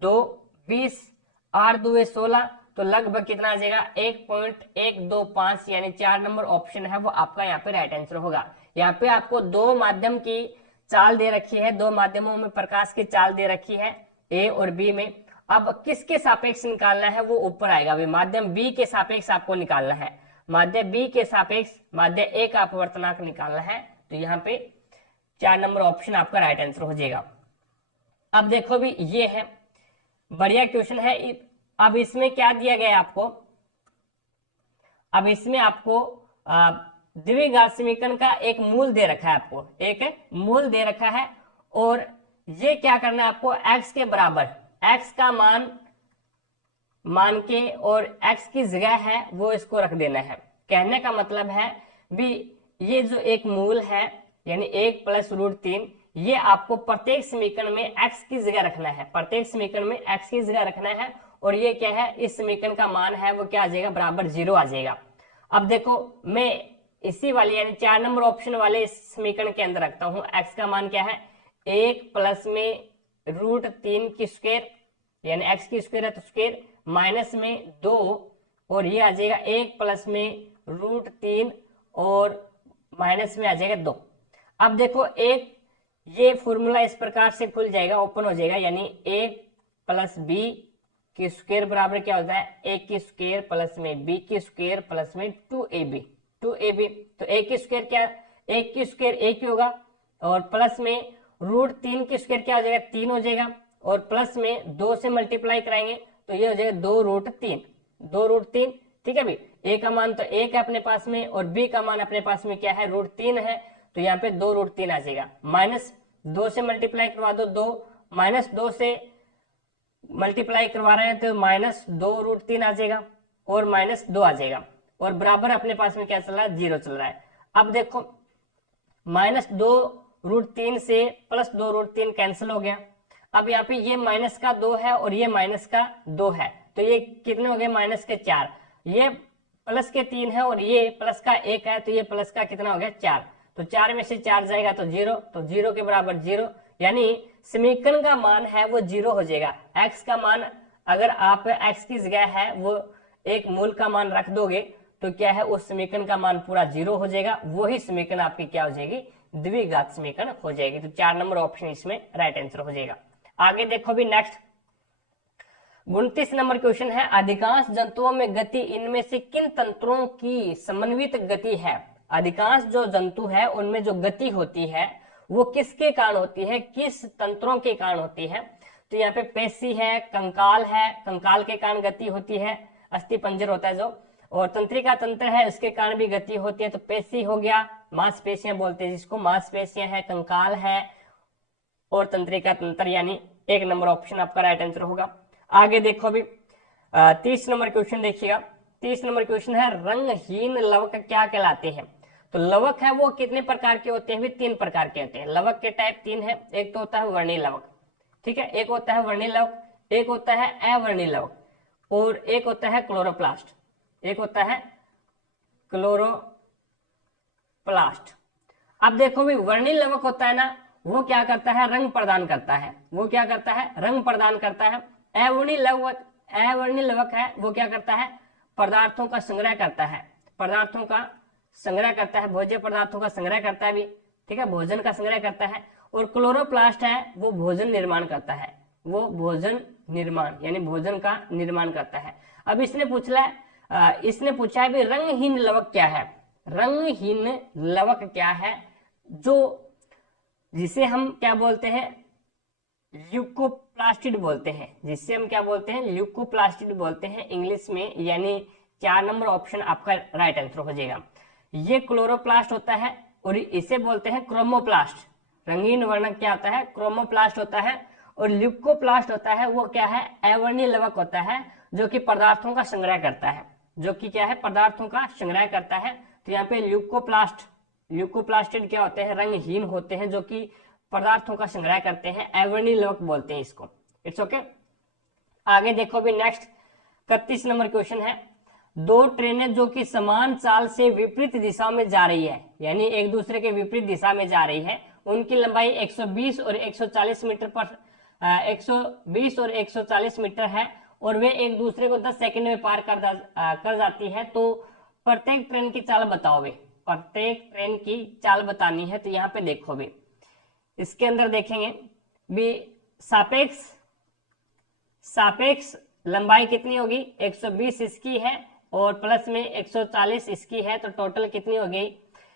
2, 20, 8 2 16, तो लगभग कितना आ जाएगा 1.125, यानी 4 नंबर ऑप्शन है वो आपका यहाँ पे राइट आंसर होगा। यहाँ पे आपको दो माध्यम की चाल दे रखी है, दो माध्यमों में प्रकाश की चाल दे रखी है ए और बी में। अब किसके सापेक्ष निकालना है वो ऊपर आएगा, अभी माध्यम बी के सापेक्ष आपको निकालना है, माध्य बी के सापेक्ष माध्य ए का अपवर्तनांक निकालना है। तो यहाँ पे 4 नंबर ऑप्शन आपका राइट आंसर हो जाएगा। अब देखो भी ये है बढ़िया क्वेश्चन है। अब इसमें क्या दिया गया है आपको, अब इसमें आपको द्विघात समीकरण का एक मूल दे रखा है, आपको एक मूल दे रखा है, और ये क्या करना है आपको, x के बराबर x का मान के और x की जगह है वो इसको रख देना है। कहने का मतलब है भी ये जो एक मूल है यानी 1 + √3, ये आपको प्रत्येक समीकरण में x की जगह रखना है, प्रत्येक समीकरण में x की जगह रखना है, और ये क्या है, इस समीकरण का मान है वो क्या आ जाएगा, बराबर 0 आ जाएगा। अब देखो मैं इसी वाले यानी 4 नंबर ऑप्शन वाले इस समीकरण के अंदर रखता हूं, x का मान क्या है 1 प्लस में √3 की स्क्वायर यानी x की स्क्वायर है तो स्क्वायर, माइनस में 2 और ये आ जाएगा 1 प्लस में √3 और माइनस में आ जाएगा 2। अब देखो एक ये फॉर्मूला इस प्रकार से खुल जाएगा, ओपन हो जाएगा, यानी 1 + b की स्क्वायर बराबर क्या होता है, a की स्क्वायर प्लस में b की स्क्वायर प्लस में 2ab। तो a की स्क्वायर क्या, 1 की स्क्वायर 1 ही होगा, और प्लस में √3 की स्क्वायर क्या हो जाएगा 3 हो जाएगा, और प्लस में 2 से मल्टीप्लाई कराएंगे तो ये हो जाएगा 2√3, 2√3। ठीक है भाई, a का मान तो 1 है अपने पास में और b का मान अपने पास में क्या है √3 है, तो यहाँ पे 2√3 आ जाएगा, माइनस 2 से मल्टीप्लाई करवा दो 2, माइनस 2 से मल्टीप्लाई करवा रहे हैं तो माइनस 2√3 आ जाएगा और माइनस 2 आ जाएगा, और बराबर अपने पास में क्या चल रहा है 0 चल रहा है। अब देखो माइनस 2√3 से प्लस 2√3 कैंसिल हो गया, अब यहाँ पे ये माइनस का 2 है और ये माइनस का 2 है, तो ये कितने हो गए माइनस के 4, ये प्लस के 3 है और ये प्लस का 1 है, तो ये प्लस का कितना हो गया 4, तो 4 में से 4 जाएगा तो 0, तो 0 के बराबर 0, यानी समीकरण का मान है वो 0 हो जाएगा। x का मान अगर आप x की जगह है वो एक मूल का मान रख दोगे तो क्या है उस समीकरण का मान पूरा 0 हो जाएगा, वही समीकरण आपकी क्या हो जाएगी, द्विघात समीकरण हो जाएगी। तो 4 नंबर ऑप्शन इसमें राइट आंसर हो जाएगा। आगे देखो भी नेक्स्ट 29 नंबर क्वेश्चन है, अधिकांश जंतुओं में गति इनमें से किन तंत्रों की समन्वित गति है। अधिकांश जो जंतु है उनमें जो गति होती है वो किसके कारण होती है, किस तंत्रों के कारण होती है। तो यहाँ पे पेशी है, कंकाल है, कंकाल के कारण गति होती है, अस्थि पंजर होता है जो, और तंत्रिका तंत्र है उसके कारण भी गति होती है। तो पेशी हो गया, मांसपेशियां बोलते हैं जिसको, मांसपेशियां है, कंकाल है और तंत्रिका तंत्र, यानी 1 नंबर ऑप्शन आपका राइट आंसर होगा। आगे देखो अभी 30 नंबर क्वेश्चन देखिएगा। 30 नंबर क्वेश्चन है, रंगहीन लवक क्या कहलाते हैं। तो लवक है वो कितने प्रकार के होते हैं, 3 प्रकार के होते हैं। लवक के टाइप 3 है, एक तो होता है वर्णीय लवक, ठीक है, एक होता है वर्णीय लवक, एक होता है अवर्णीय लवक, और एक होता है क्लोरोप्लास्ट, एक होता है क्लोरोप्लास्ट। अब देखो भी वर्णीय लवक होता है ना, वो क्या करता है, रंग प्रदान करता है, वो क्या करता है, रंग प्रदान करता है। अवर्णीय लवक है वो क्या करता है, पदार्थों का संग्रह करता है, पदार्थों का संग्रह करता है, भोज्य पदार्थों का संग्रह करता है भी, ठीक है, भोजन का संग्रह करता है। और क्लोरोप्लास्ट है वो भोजन निर्माण करता है, वो भोजन निर्माण यानी भोजन का निर्माण करता है। अब इसने पूछा है भी रंगहीन लवक क्या है। रंगहीन लवक क्या है, जो जिसे हम क्या बोलते हैं, ल्यूकोप्लास्टिड बोलते हैं, जिससे हम क्या बोलते हैं, ल्यूकोप्लास्टिड बोलते हैं इंग्लिश में, यानी 4 नंबर ऑप्शन आपका राइट आंसर हो जाएगा। ये क्लोरोप्लास्ट होता है और इसे बोलते हैं क्रोमोप्लास्ट। रंगीन वर्णक क्या होता है, क्रोमोप्लास्ट होता है, और ल्यूकोप्लास्ट होता है वो क्या है, अवर्णीय लवक होता है जो कि पदार्थों का संग्रह करता है, जो कि क्या है, पदार्थों का संग्रह करता है। तो यहाँ पे ल्यूकोप्लास्टिड क्या होते हैं, रंगहीन होते हैं जो कि पदार्थों का संग्रह करते हैं, अवर्णीय लवक बोलते हैं इसको। It's okay. आगे देखो भी नेक्स्ट 31 नंबर क्वेश्चन है, दो ट्रेनें जो कि समान चाल से विपरीत दिशा में जा रही है, यानी एक दूसरे के विपरीत दिशा में जा रही है, उनकी लंबाई 120 और 140 मीटर पर 120 और 140 मीटर है और वे एक दूसरे को 10 सेकंड में पार कर जाती है। तो प्रत्येक ट्रेन की चाल बताओ वे, प्रत्येक ट्रेन की चाल बतानी है। तो यहाँ पे देखो भी, इसके अंदर देखेंगे भी सापेक्ष लंबाई कितनी होगी, 120 इसकी है और प्लस में 140 इसकी है, तो टोटल कितनी हो गई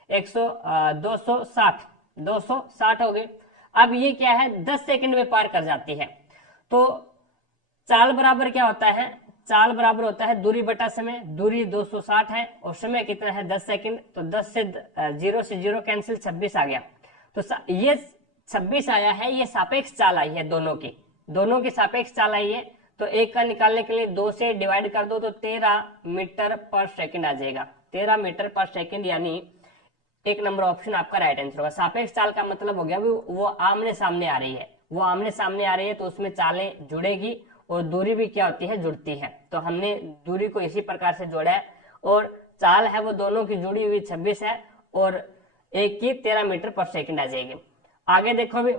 260 हो गई। अब ये क्या है, 10 सेकंड में पार कर जाती है। तो चाल बराबर क्या होता है, चाल बराबर होता है दूरी बटा समय, दूरी 260 है और समय कितना है 10 सेकंड, तो 10 से 0 से 0 कैंसिल, 26 आ गया। तो ये 26 आया है, ये सापेक्ष चाल आई है, दोनों की सापेक्ष चाल आई है। तो एक का निकालने के लिए 2 से डिवाइड कर दो तो 13 मीटर पर सेकंड आ जाएगा, 13 मीटर पर सेकंड, यानी एक नंबर ऑप्शन आपका राइट आंसर होगा। सापेक्ष चाल का मतलब हो गया वो आमने सामने आ रही है, वो आमने सामने आ रही है तो उसमें चालें जुड़ेगी और दूरी भी क्या होती है, जुड़ती है। तो हमने दूरी को इसी प्रकार से जोड़ा है और चाल है वो दोनों की जुड़ी हुई 26 है और एक की 13 मीटर पर सेकंड आ जाएगी। आगे देखो अभी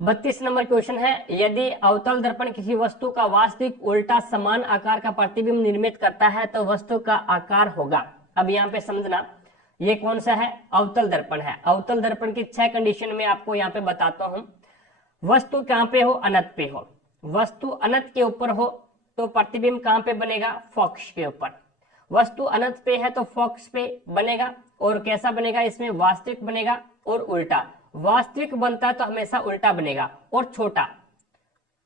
32 नंबर क्वेश्चन है, यदि अवतल दर्पण किसी वस्तु का वास्तविक उल्टा समान आकार का प्रतिबिंब निर्मित करता है तो वस्तु का आकार होगा। अब यहाँ पे समझना, ये कौन सा है, अवतल दर्पण है। अवतल दर्पण की 6 कंडीशन में आपको यहाँ पे बताता हूं। वस्तु कहां पे हो, अनंत पे हो। वस्तु अनंत के ऊपर हो तो प्रतिबिंब कहां पे बनेगा, फोकस के ऊपर। वस्तु अनंत पे है तो फोकस पे बनेगा और कैसा बनेगा, इसमें वास्तविक बनेगा और उल्टा। वास्तविक बनता है तो हमेशा उल्टा बनेगा और छोटा,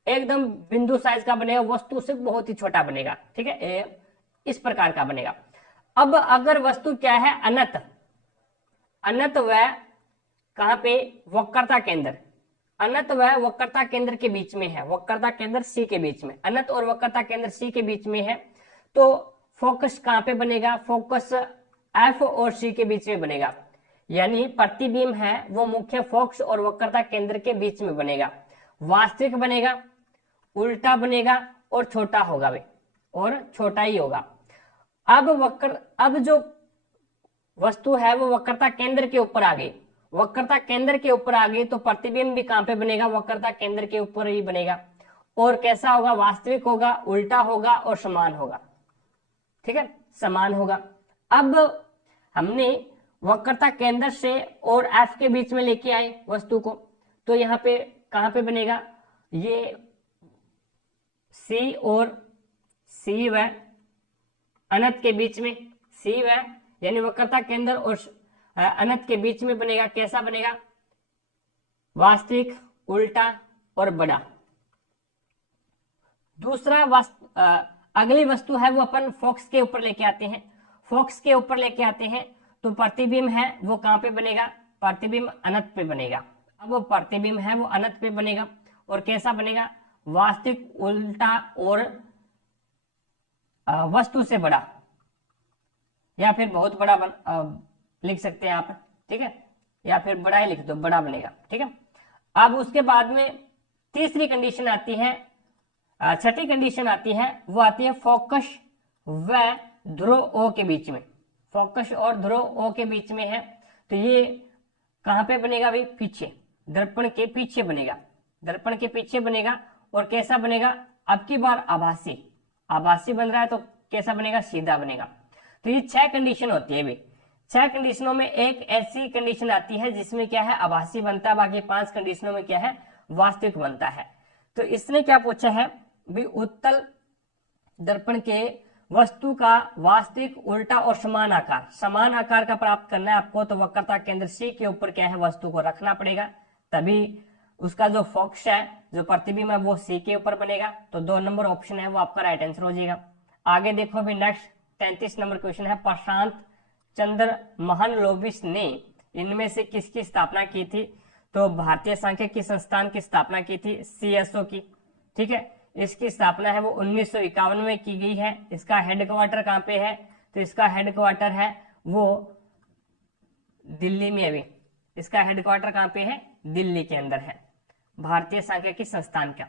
एकदम बिंदु साइज का बनेगा, वस्तु से बहुत ही छोटा बनेगा, ठीक है, इस प्रकार का बनेगा। अब अगर वस्तु क्या है, अनंत वह कहां पे, वक्रता केंद्र, अनंत वह वक्रता केंद्र के बीच में है, वक्रता केंद्र सी के बीच में, अनंत और वक्रता केंद्र सी के बीच में है, तो फोकस कहां पे बनेगा, फोकस एफ और सी के बीच में बनेगा। यानी प्रतिबिंब है वो मुख्य फोकस और वक्रता केंद्र के बीच में बनेगा, वास्तविक बनेगा, उल्टा बनेगा और छोटा होगा वे, और छोटा ही होगा। अब जो वस्तु है वो वक्रता केंद्र के ऊपर आ गई, वक्रता केंद्र के ऊपर आ गई तो प्रतिबिंब भी कहां पे बनेगा, वक्रता केंद्र के ऊपर ही बनेगा। और कैसा होगा, वास्तविक होगा, उल्टा होगा और समान होगा, ठीक है, समान होगा। अब हमने वक्रता केंद्र से और एफ के बीच में लेके आए वस्तु को, तो यहाँ पे कहां पे बनेगा, ये सी और सी व अनंत के बीच में, सी व यानी वक्रता केंद्र और अनंत के बीच में बनेगा। कैसा बनेगा, वास्तविक, उल्टा और बड़ा। दूसरा अगली वस्तु है वो अपन फोकस के ऊपर लेके आते हैं, फोकस के ऊपर लेके आते हैं तो प्रतिबिंब है वो कहां पे बनेगा, प्रतिबिंब अनंत पे बनेगा। अब वो प्रतिबिंब है वो अनंत पे बनेगा और कैसा बनेगा, वास्तविक, उल्टा और वस्तु से बड़ा, या फिर बहुत बड़ा लिख सकते हैं आप, ठीक है, या फिर बड़ा ही लिख दो, बड़ा बनेगा, ठीक है। अब उसके बाद में तीसरी कंडीशन आती है, छठी कंडीशन आती है, वो आती है फोकस व ध्रुव ओ के बीच में, फोकस और ध्रुव ओ के बीच में है तो ये कहां पे बनेगा भाई, पीछे, दर्पण के पीछे बनेगा, दर्पण के पीछे बनेगा। और कैसा बनेगा, अब की बार आभासी, आभासी बन रहा है तो कैसा बनेगा, सीधा बनेगा। तो ये 6 कंडीशन होती है भाई। 6 कंडीशनों में एक ऐसी कंडीशन आती है जिसमें क्या है, आभासी बनता है, बाकी 5 कंडीशनों में क्या है, वास्तविक बनता है। तो इसने क्या पूछा है भी, उत्तल दर्पण के वस्तु का वास्तविक, उल्टा और समान आकार का प्राप्त करना है आपको, तो वक्रता केंद्र सी के ऊपर क्या है, वस्तु को रखना पड़ेगा, तभी उसका जो फोकस है, जो प्रतिबिंब है वो सी के ऊपर बनेगा। तो 2 नंबर ऑप्शन है वो आपका राइट आंसर हो जाएगा। आगे देखो भी नेक्स्ट 33 नंबर क्वेश्चन है, प्रशांत चंद्र महालनोबिस ने इनमें से किसकी स्थापना की थी। तो भारतीय सांख्यिकी संस्थान की स्थापना की थी CSO की, ठीक है। इसकी स्थापना है वो 1951 में की गई है। इसका हेडक्वार्टर कहाँ पे है, तो इसका हेडक्वार्टर है वो दिल्ली में। अभी इसका हेडक्वार्टर कहाँ पे है, दिल्ली के अंदर है, भारतीय सांख्यिकी संस्थान का।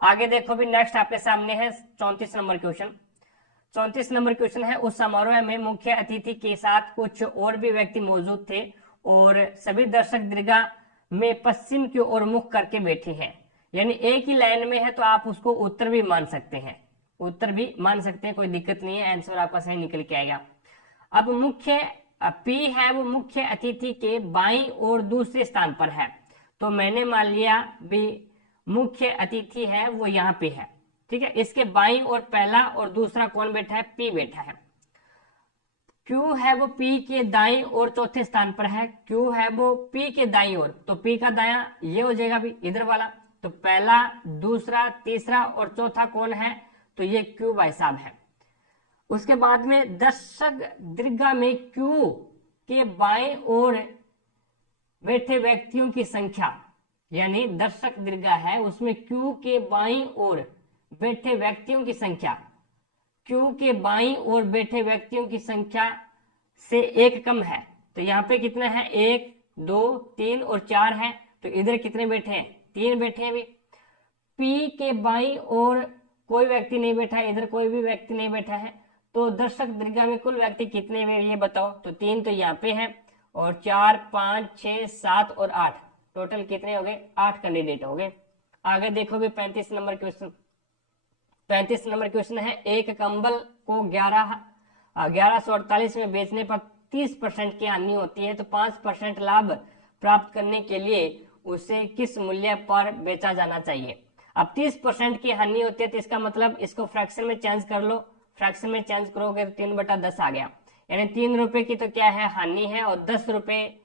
आगे देखो भी नेक्स्ट आपके सामने है 34 नंबर क्वेश्चन। 34 नंबर क्वेश्चन है, उस समारोह में मुख्य अतिथि के साथ कुछ और भी व्यक्ति मौजूद थे और सभी दर्शक दीर्घा में पश्चिम की ओर मुख करके बैठे हैं। यानी एक ही लाइन में है तो आप उसको उत्तर भी मान सकते हैं, उत्तर भी मान सकते हैं, कोई दिक्कत नहीं है, आंसर आपका सही निकल के आएगा। अब मुख्य P है वो मुख्य अतिथि के बाईं और दूसरे स्थान पर है, तो मैंने मान लिया भी मुख्य अतिथि है वो यहाँ पे है, ठीक है। इसके बाईं और पहला और दूसरा कौन बैठा है, P बैठा है। Q है वो P के दाईं और चौथे स्थान पर है, Q है वो P के दाईं ओर, तो P का दायां ये हो जाएगा भी इधर वाला, तो पहला दूसरा तीसरा और चौथा कौन है, तो ये Q भाई साहब है। उसके बाद में दर्शक दीर्घा में Q के बाएं ओर बैठे व्यक्तियों की संख्या, यानी दर्शक दीर्घा है उसमें Q के बाईं ओर बैठे व्यक्तियों की संख्या, Q के बाईं ओर बैठे व्यक्तियों की संख्या से एक कम है, तो यहाँ पे कितना है, 1 2 3 और 4 है, तो इधर कितने बैठे हैं, 3 बैठे हैं भी। P के बाईं ओर कोई व्यक्ति नहीं बैठा है, इधर कोई भी व्यक्ति नहीं बैठा है, तो दर्शक दीर्घा में कुल व्यक्ति कितने हुए ये बताओ, तो 3 तो यहाँ पे है और 4 5 6 7 और 8, टोटल कितने हो गए, 8 कैंडिडेट हो गए। आगे देखो भी 35 नंबर क्वेश्चन। 35 नंबर क्वेश्चन है, एक कंबल को 1148 में बेचने पर 30% की हानि होती है, तो 5% लाभ प्राप्त करने के लिए उसे किस मूल्य पर बेचा जाना चाहिए। अब 30% की हानि होती है तो इसका मतलब इसको फ्रैक्शन में चेंज कर लो, फ्रैक्शन में चेंज करोगे तो 3/10 आ गया, यानी 3 रुपए की तो क्या है, हानि है, और 10 रुपए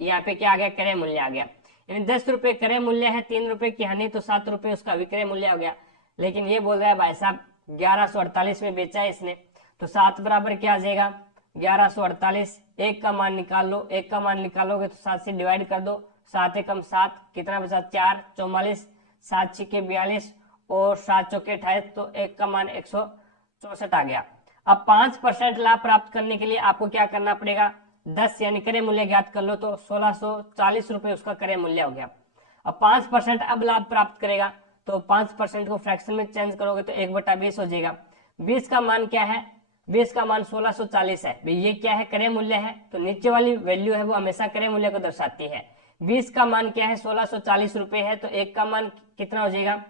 यहाँ पे क्या आ गया, क्रय मूल्य आ गया। यानी 10 रुपए क्रय मूल्य है, 3 रुपए की हानि, तो 7 रुपए उसका विक्रय मूल्य हो गया। लेकिन ये बोल रहा है भाई साहब 1148 में बेचा है इसने, तो 7 बराबर क्या आ जाएगा, 1148। एक का मान निकाल लो, एक का मान निकालोगे तो 7 से डिवाइड कर दो, 7 एकम 7, कितना बचा 4 44, 7 छिके 42 और 7 चौके 28, तो एक का मान 164 आ गया। अब 5% लाभ प्राप्त करने के लिए आपको क्या करना पड़ेगा, 10 यानी क्रय मूल्य ज्ञात कर लो, तो 1640 रुपए उसका क्रय मूल्य हो गया। अब 5% अब लाभ प्राप्त करेगा, तो 5% को फ्रैक्शन में चेंज करोगे तो 1/20 हो जाएगा। 20 का मान क्या है, 20 का मान 1640 है, ये क्या है, क्रय मूल्य है, तो नीचे वाली वैल्यू है वो हमेशा क्रय मूल्य को दर्शाती है। 20 का मान क्या है, 1640 रुपए है, तो एक का मान कितना हो जाएगा,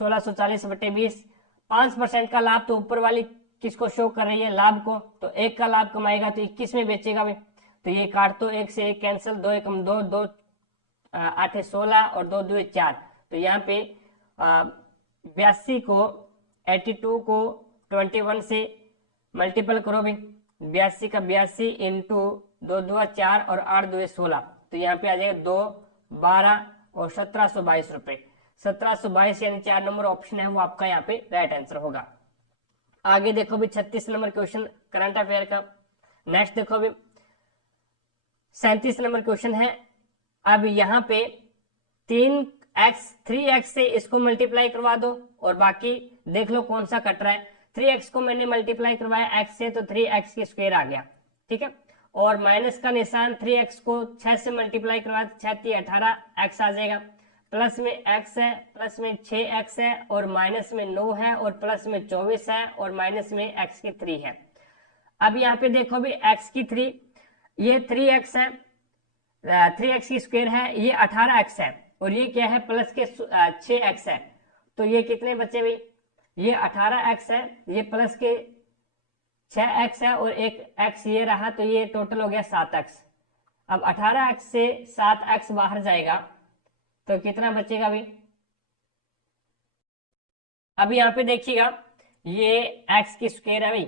1640/20। 5% का लाभ तो ऊपर वाली किसको शो कर रही है, लाभ को, तो एक का लाभ कमाएगा तो 21 में बेचेगा भी, तो ये काट तो 1 से 1 कैंसिल, 2 एकम 2, 2 8 16 और 2 2 4, तो यहाँ पे 82 को 82 को 21 से मल्टीपल करो भी, 82 का 82 इंटू 2 2 4 और 8 2 16, तो यहाँ पे आ जाएगा 2 12 और 1722 रुपए। 1722 यानी 4 नंबर ऑप्शन है वो आपका यहाँ पे राइट आंसर होगा। आगे देखो भी 36 नंबर क्वेश्चन करंट अफेयर का। नेक्स्ट देखो भी 37 नंबर क्वेश्चन है। अब यहाँ पे 3x से इसको मल्टीप्लाई करवा दो और बाकी देख लो कौन सा कट रहा है। 3x को मैंने मल्टीप्लाई करवाया x से, तो 3x की स्क्वायर आ गया, ठीक है। और माइनस का निशान 3x को 6 से मल्टीप्लाई करवाया, 6 18x आ जाएगा। प्लस में x है, प्लस में 6x है और माइनस में 9 है और प्लस में 24 है और माइनस में x की 3 है। अब यहाँ पे देखो भी x की 3, ये 3x है, 3x की स्क्वायर है, ये 18x है और ये क्या है, प्लस के 6x है, तो ये कितने बचे भाई, ये 18x है, ये प्लस के 6x है और एक x ये रहा, तो ये टोटल हो गया 7x। अब 18x से 7x बाहर जाएगा तो कितना बचेगा भाई, अब यहाँ पे देखिएगा ये x की स्क्वायर है भाई,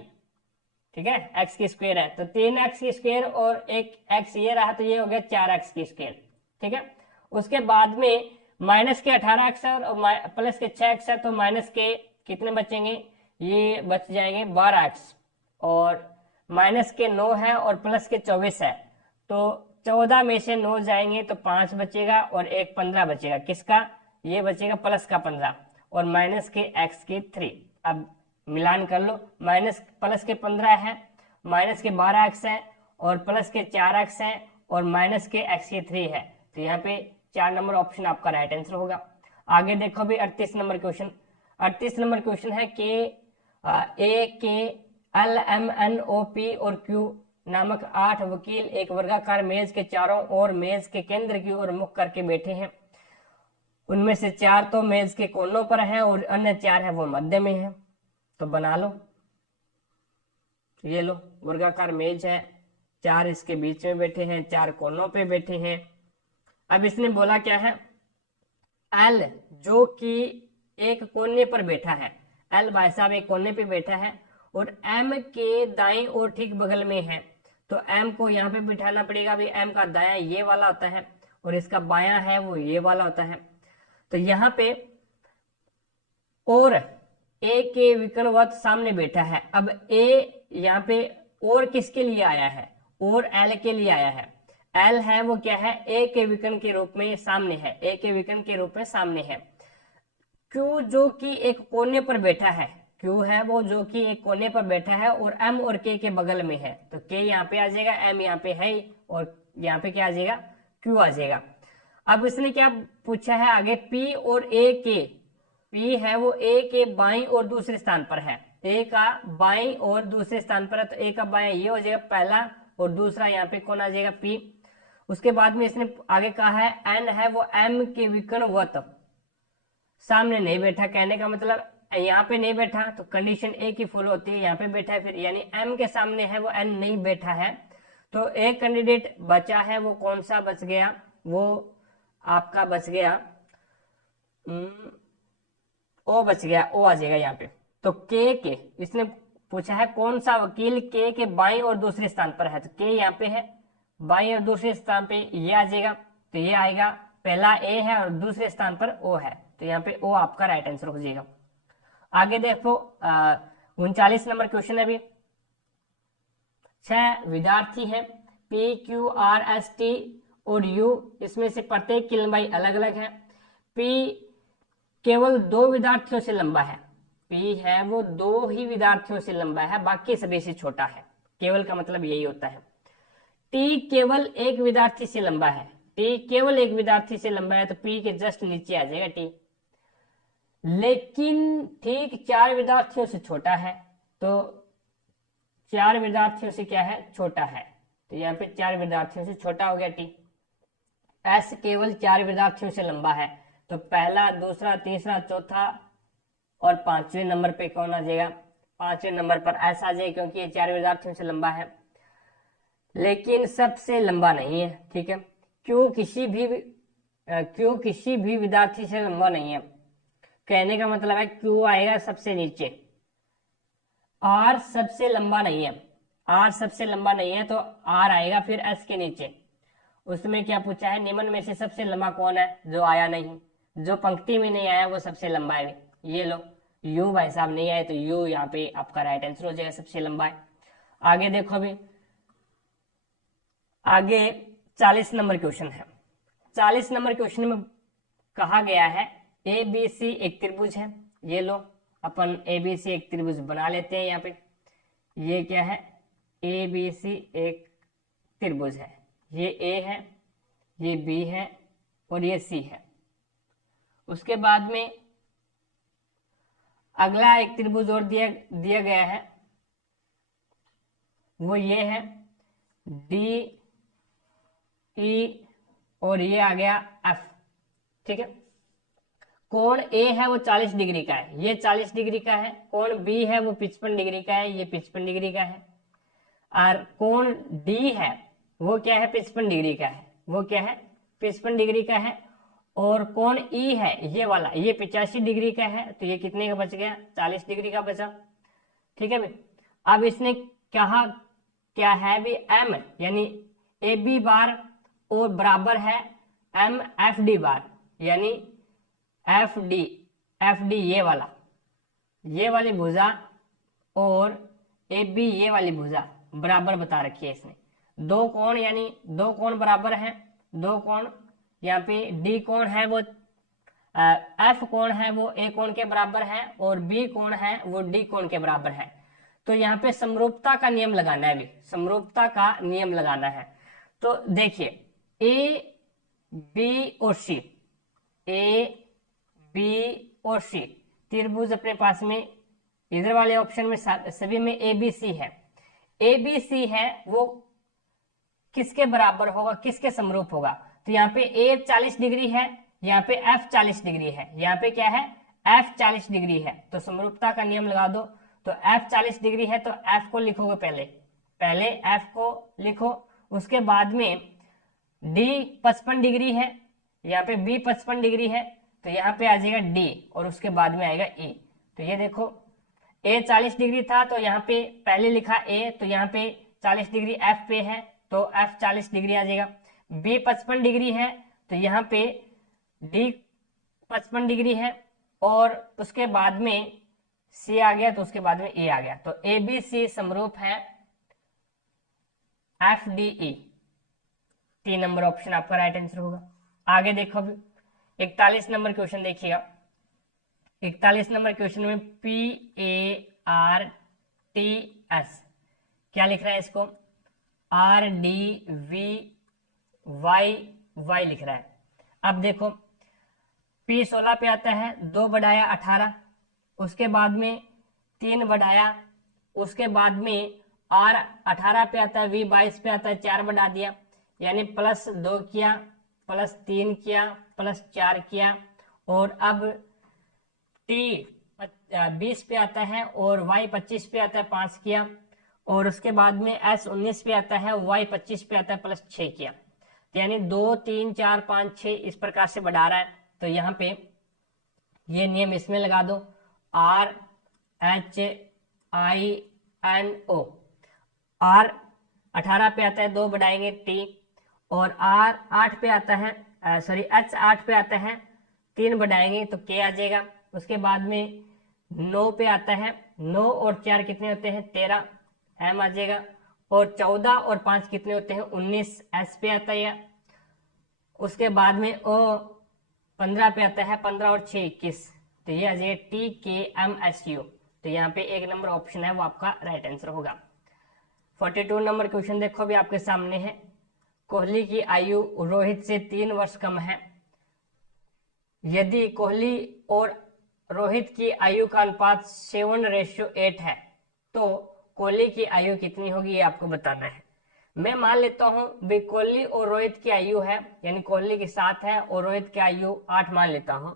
ठीक है, x की स्क्वायर है, तो 3x की स्क्वायर और एक x ये रहा, तो ये हो गया 4x की स्क्वायर, ठीक है। उसके बाद में माइनस के 18x है और प्लस के 6x है, तो माइनस के कितने बचेंगे, ये बच जाएंगे 12x और माइनस के 9 है और प्लस के 24 है, तो 14 में से 9 जाएंगे तो 5 बचेगा और एक 15 बचेगा। किसका? ये बचेगा प्लस का 15 और माइनस के x की 3। अब मिलान कर लो, माइनस प्लस के 15 है, माइनस के 12x है और प्लस के 4x है और माइनस के x की 3 है। तो यहाँ पे 4 नंबर ऑप्शन आपका राइट आंसर होगा। आगे देखो भी 38 नंबर क्वेश्चन। 38 नंबर क्वेश्चन है कि A K L M N O P और क्यू नामक 8 वकील एक वर्गाकार मेज के चारों ओर मेज के केंद्र की ओर मुख करके बैठे हैं। उनमें से 4 तो मेज के कोनों पर हैं और अन्य 4 है वो मध्य में है। तो बना लो, ये लो वर्गाकार मेज है, 4 इसके बीच में बैठे हैं, 4 कोनों पे बैठे हैं। अब इसने बोला क्या है, एल जो कि एक कोने पर बैठा है, एल भाई साहब एक कोने पे बैठा है और एम के दाएं और ठीक बगल में है। तो एम को यहाँ पे बिठाना पड़ेगा। अभी एम का दायां ये वाला होता है और इसका बायां है वो ये वाला होता है। तो यहाँ पे और ए के विकर्णवत सामने बैठा है। अब ए यहाँ पे और किसके लिए आया है? और एल के लिए आया है। एल है वो क्या है? ए के विकर्ण के रूप में सामने है, ए के विकर्ण के रूप में सामने है। क्यू जो कि एक कोने पर बैठा है, क्यू है वो जो कि एक कोने पर बैठा है और एम और के बगल में है। तो के यहाँ पे आ जाएगा, एम यहाँ पे है और यहाँ पे क्या आ जाएगा? क्यू आ जाएगा। अब इसने क्या पूछा है आगे, पी और ए के, पी है वो ए के बाईं और दूसरे स्थान पर है, ए का बाईं और दूसरे स्थान पर है। तो ए का बायां ये हो जाएगा पहला और दूसरा यहाँ पे कौन आ जाएगा? पी। उसके बाद में इसने आगे कहा है एन है वो एम के विकर्णवत सामने नहीं बैठा। कहने का मतलब यहाँ पे नहीं बैठा तो कंडीशन ए की फुल होती है, यहाँ पे बैठा है फिर, यानी एम के सामने है वो एन नहीं बैठा है। तो एक कैंडिडेट बचा है, वो कौन सा बच गया? वो आपका बच गया ओ बच गया, ओ आ जाएगा यहाँ पे। तो के इसने पूछा है कौन सा वकील के बाईं और दूसरे स्थान पर है। तो के यहाँ पे है, बाईं और दूसरे स्थान पे ये आ जाएगा। तो ये आएगा, पहला ए है और दूसरे स्थान पर ओ है। तो यहाँ पे ओ आपका राइट आंसर हो जाएगा। आगे देखो 39 नंबर क्वेश्चन है। अभी 6 विद्यार्थी हैं, P Q R S T और यू, इसमें से प्रत्येक की लंबाई अलग अलग है। पी केवल 2 विद्यार्थियों से लंबा है, पी है वो 2 ही विद्यार्थियों से लंबा है, बाकी सभी से छोटा है। केवल का मतलब यही होता है। टी केवल 1 विद्यार्थी से लंबा है, टी केवल 1 विद्यार्थी से लंबा है तो पी के जस्ट नीचे आ जाएगा टी। लेकिन ठीक 4 विद्यार्थियों से छोटा है, तो 4 विद्यार्थियों से क्या है? छोटा है। तो यहाँ पे 4 विद्यार्थियों से छोटा हो गया टी। एस केवल 4 विद्यार्थियों से लंबा है, तो पहला, दूसरा, तीसरा, चौथा और 5वें नंबर पे कौन आ जाएगा? 5वें नंबर पर एस आ जाएगा, क्योंकि ये 4 विद्यार्थियों से लंबा है लेकिन सबसे लंबा नहीं है। ठीक है, क्यों किसी भी विद्यार्थी से लंबा नहीं है। कहने का मतलब है क्यू आएगा सबसे नीचे, आर सबसे लंबा नहीं है, आर सबसे लंबा नहीं है तो आर आएगा फिर एस के नीचे। उसमें क्या पूछा है, निम्न में से सबसे लंबा कौन है? जो आया नहीं, जो पंक्ति में नहीं आया वो सबसे लंबा है। ये लो यू भाई साहब नहीं आए तो यू यहाँ पे आपका राइट आंसर हो जाएगा, सबसे लंबा है। आगे देखो, अभी आगे 40 नंबर क्वेश्चन है। 40 नंबर क्वेश्चन में कहा गया है ए बी सी एक त्रिभुज है। ये लो अपन ए बी सी एक त्रिभुज बना लेते हैं। यहाँ पे ये क्या है? ए बी सी एक त्रिभुज है। ये ए है, ये बी है और ये सी है। उसके बाद में अगला एक त्रिभुज और दिया गया है, वो ये है डी ई और ये आ गया एफ। ठीक है, कोण ए है वो 40 डिग्री का है, ये 40 डिग्री का है। कोण बी है वो 55 डिग्री का है, ये 55 डिग्री का है। और कोण डी है वो क्या है? 55 डिग्री का है, वो क्या है? 55 डिग्री का है। और कोण ई है ये वाला, ये 85 डिग्री का है। तो ये कितने का बच गया? 40 डिग्री का बचा। ठीक है भाई, अब इसने कहा क्या है भी, एम यानी ए बी बार और बराबर है एम एफ डी बार, यानी एफ डी ये वाली भुजा और ए बी ये वाली भुजा बराबर बता रखी है इसने। दो कोण यानी दो कोण बराबर हैं, दो कोण यहाँ पे डी कोण है वो एफ कोण है वो ए कोण के बराबर है और बी कोण है वो डी कोण के बराबर है। तो यहाँ पे समरूपता का नियम लगाना है, अभी समरूपता का नियम लगाना है। तो देखिए ए बी और सी, ए बी और सी त्रिभुज अपने पास में इधर वाले ऑप्शन में सभी में ए बी सी है। ए बी सी है वो किसके बराबर होगा, किसके समरूप होगा? तो यहाँ पे ए 40 डिग्री है, यहाँ पे एफ 40 डिग्री है, यहाँ पे क्या है एफ 40 डिग्री है। तो समरूपता का नियम लगा दो। तो एफ 40 डिग्री है तो एफ को लिखोगे, पहले एफ को लिखो, उसके बाद में डी 55 डिग्री है, यहाँ पे बी 55 डिग्री है, तो यहाँ पे आ जाएगा डी और उसके बाद में आएगा ई। तो ये देखो ए 40 डिग्री था तो यहाँ पे पहले लिखा ए, तो यहाँ पे 40 डिग्री एफ पे है तो एफ 40 डिग्री आ जाएगा। बी 55 डिग्री है तो यहाँ पे डी 55 डिग्री है और उसके बाद में सी आ गया तो उसके बाद में ए आ गया। तो ए बी सी समरूप है F D E. 3 number option आपका राइट आंसर होगा। आगे देखो अभी 41 नंबर क्वेश्चन देखिएगा। 41 नंबर क्वेश्चन में P A R T S क्या लिख रहा है, इसको R D V Y Y लिख रहा है। अब देखो P 16 पे आता है, 2 बढ़ाया 18, उसके बाद में 3 बढ़ाया, उसके बाद में R 18 पे आता है, V 22 पे आता है, 4 बढ़ा दिया, यानी +2 किया, +3 किया, +4 किया, और अब T 20 पे आता है और Y 25 पे आता है, 5 किया, और उसके बाद में S 19 पे आता है, Y 25 पे आता है, +6 किया। यानी 2 3 4 5 6 इस प्रकार से बढ़ा रहा है। तो यहाँ पे ये नियम इसमें लगा दो, R H I N O। R 18 पे आता है, 2 बढ़ाएंगे T, और R 8 पे आता है, H 8 पे आता है, 3 बढ़ाएंगे तो K आ जाएगा। उसके बाद में 9 पे आता है, 9 और 4 कितने होते हैं 13, M आ जाएगा, और 14 और 5 कितने होते हैं 19, S पे आता है। उसके बाद में O 15 पे आता है, 15 और 6 21, तो ये आ जाएगा TKMSU। तो यहाँ पे 1 नंबर ऑप्शन है वो आपका राइट आंसर होगा। 42 नंबर क्वेश्चन देखो भी आपके सामने है। कोहली की आयु रोहित से 3 वर्ष कम है। यदि कोहली और रोहित की आयु का अनुपात 7:8 है तो कोहली की आयु कितनी होगी, ये आपको बताना है। मैं मान लेता हूं भाई कोहली और रोहित की आयु है, यानी कोहली की 7 है और रोहित की आयु 8 मान लेता हूं।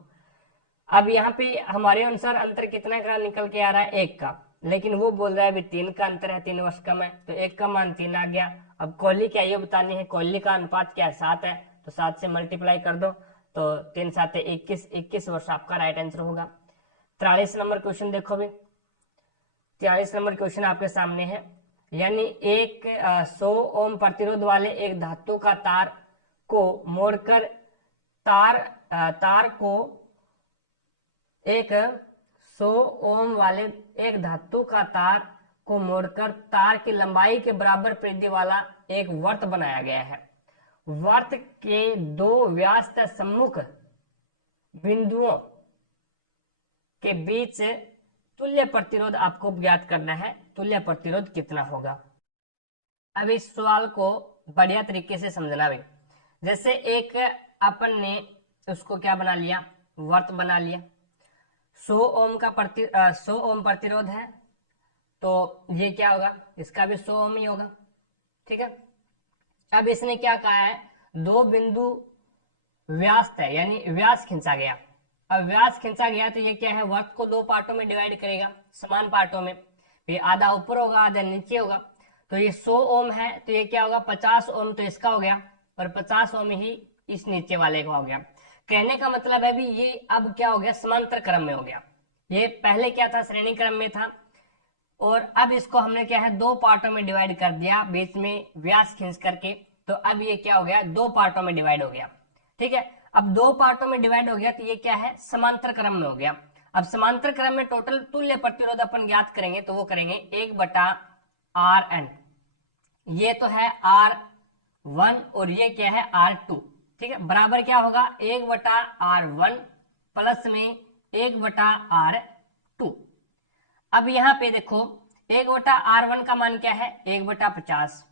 अब यहाँ पे हमारे अनुसार अंतर कितना का निकल के आ रहा है, 1 का, लेकिन वो बोल रहा है भी 3 का अंतर है, 3 वर्ष कम है, तो 1 का मान 3 आ गया। अब कोहली की आयु बतानी है, कोहली का अनुपात क्या है 7 है, तो 7 से मल्टीप्लाई कर दो, तो 3 7 21, 21 वर्ष आपका राइट आंसर होगा। 43 नंबर क्वेश्चन देखो भी। 43 नंबर क्वेश्चन आपके सामने है, यानी एक 100 ओम प्रतिरोध वाले एक धातु का तार को मोड़कर तार को एक 100 ओम वाले एक धातु का तार को मोड़कर तार की लंबाई के बराबर परिधि वाला एक वर्त बनाया गया है। वर्त के 2 व्यास तक सम्मुख बिंदुओं के बीच तुल्य प्रतिरोध आपको ज्ञात करना है। तुल्य प्रतिरोध कितना होगा? अब इस सवाल को बढ़िया तरीके से समझना भी। जैसे एक अपन ने उसको क्या बना लिया, वर्त बना लिया, 100 ओम का 100 ओम प्रतिरोध है, तो ये क्या होगा, इसका भी 100 ओम ही होगा, ठीक है। अब इसने क्या कहा है, 2 बिंदु व्यास है, यानी व्यास खींचा गया। अब व्यास खींचा गया तो ये क्या है, वर्त को 2 पार्टों में डिवाइड करेगा, समान पार्टों में, ये आधा ऊपर होगा आधा नीचे होगा। तो ये 100 ओम है तो ये क्या होगा 50 ओम तो इसका हो गया, और 50 ओम ही इस नीचे वाले का हो गया। कहने का मतलब है भी ये अब क्या हो गया, समांतर क्रम में हो गया। ये पहले क्या था, श्रेणी क्रम में था, और अब इसको हमने क्या है 2 पार्टों में डिवाइड कर दिया, बीच में व्यास खींच करके, तो अब ये क्या हो गया 2 पार्टों में डिवाइड हो गया, ठीक है। अब 2 पार्टों में डिवाइड हो गया तो ये क्या है, समांतर क्रम में हो गया। अब समांतर क्रम में टोटल तुल्य प्रतिरोध अपन ज्ञात करेंगे तो वो करेंगे 1/Rn। ये तो है R1 और ये क्या है R2, ठीक है, बराबर क्या होगा 1/R1 प्लस में 1/R2। अब यहाँ पे देखो 1/R1 का मान क्या है 1/50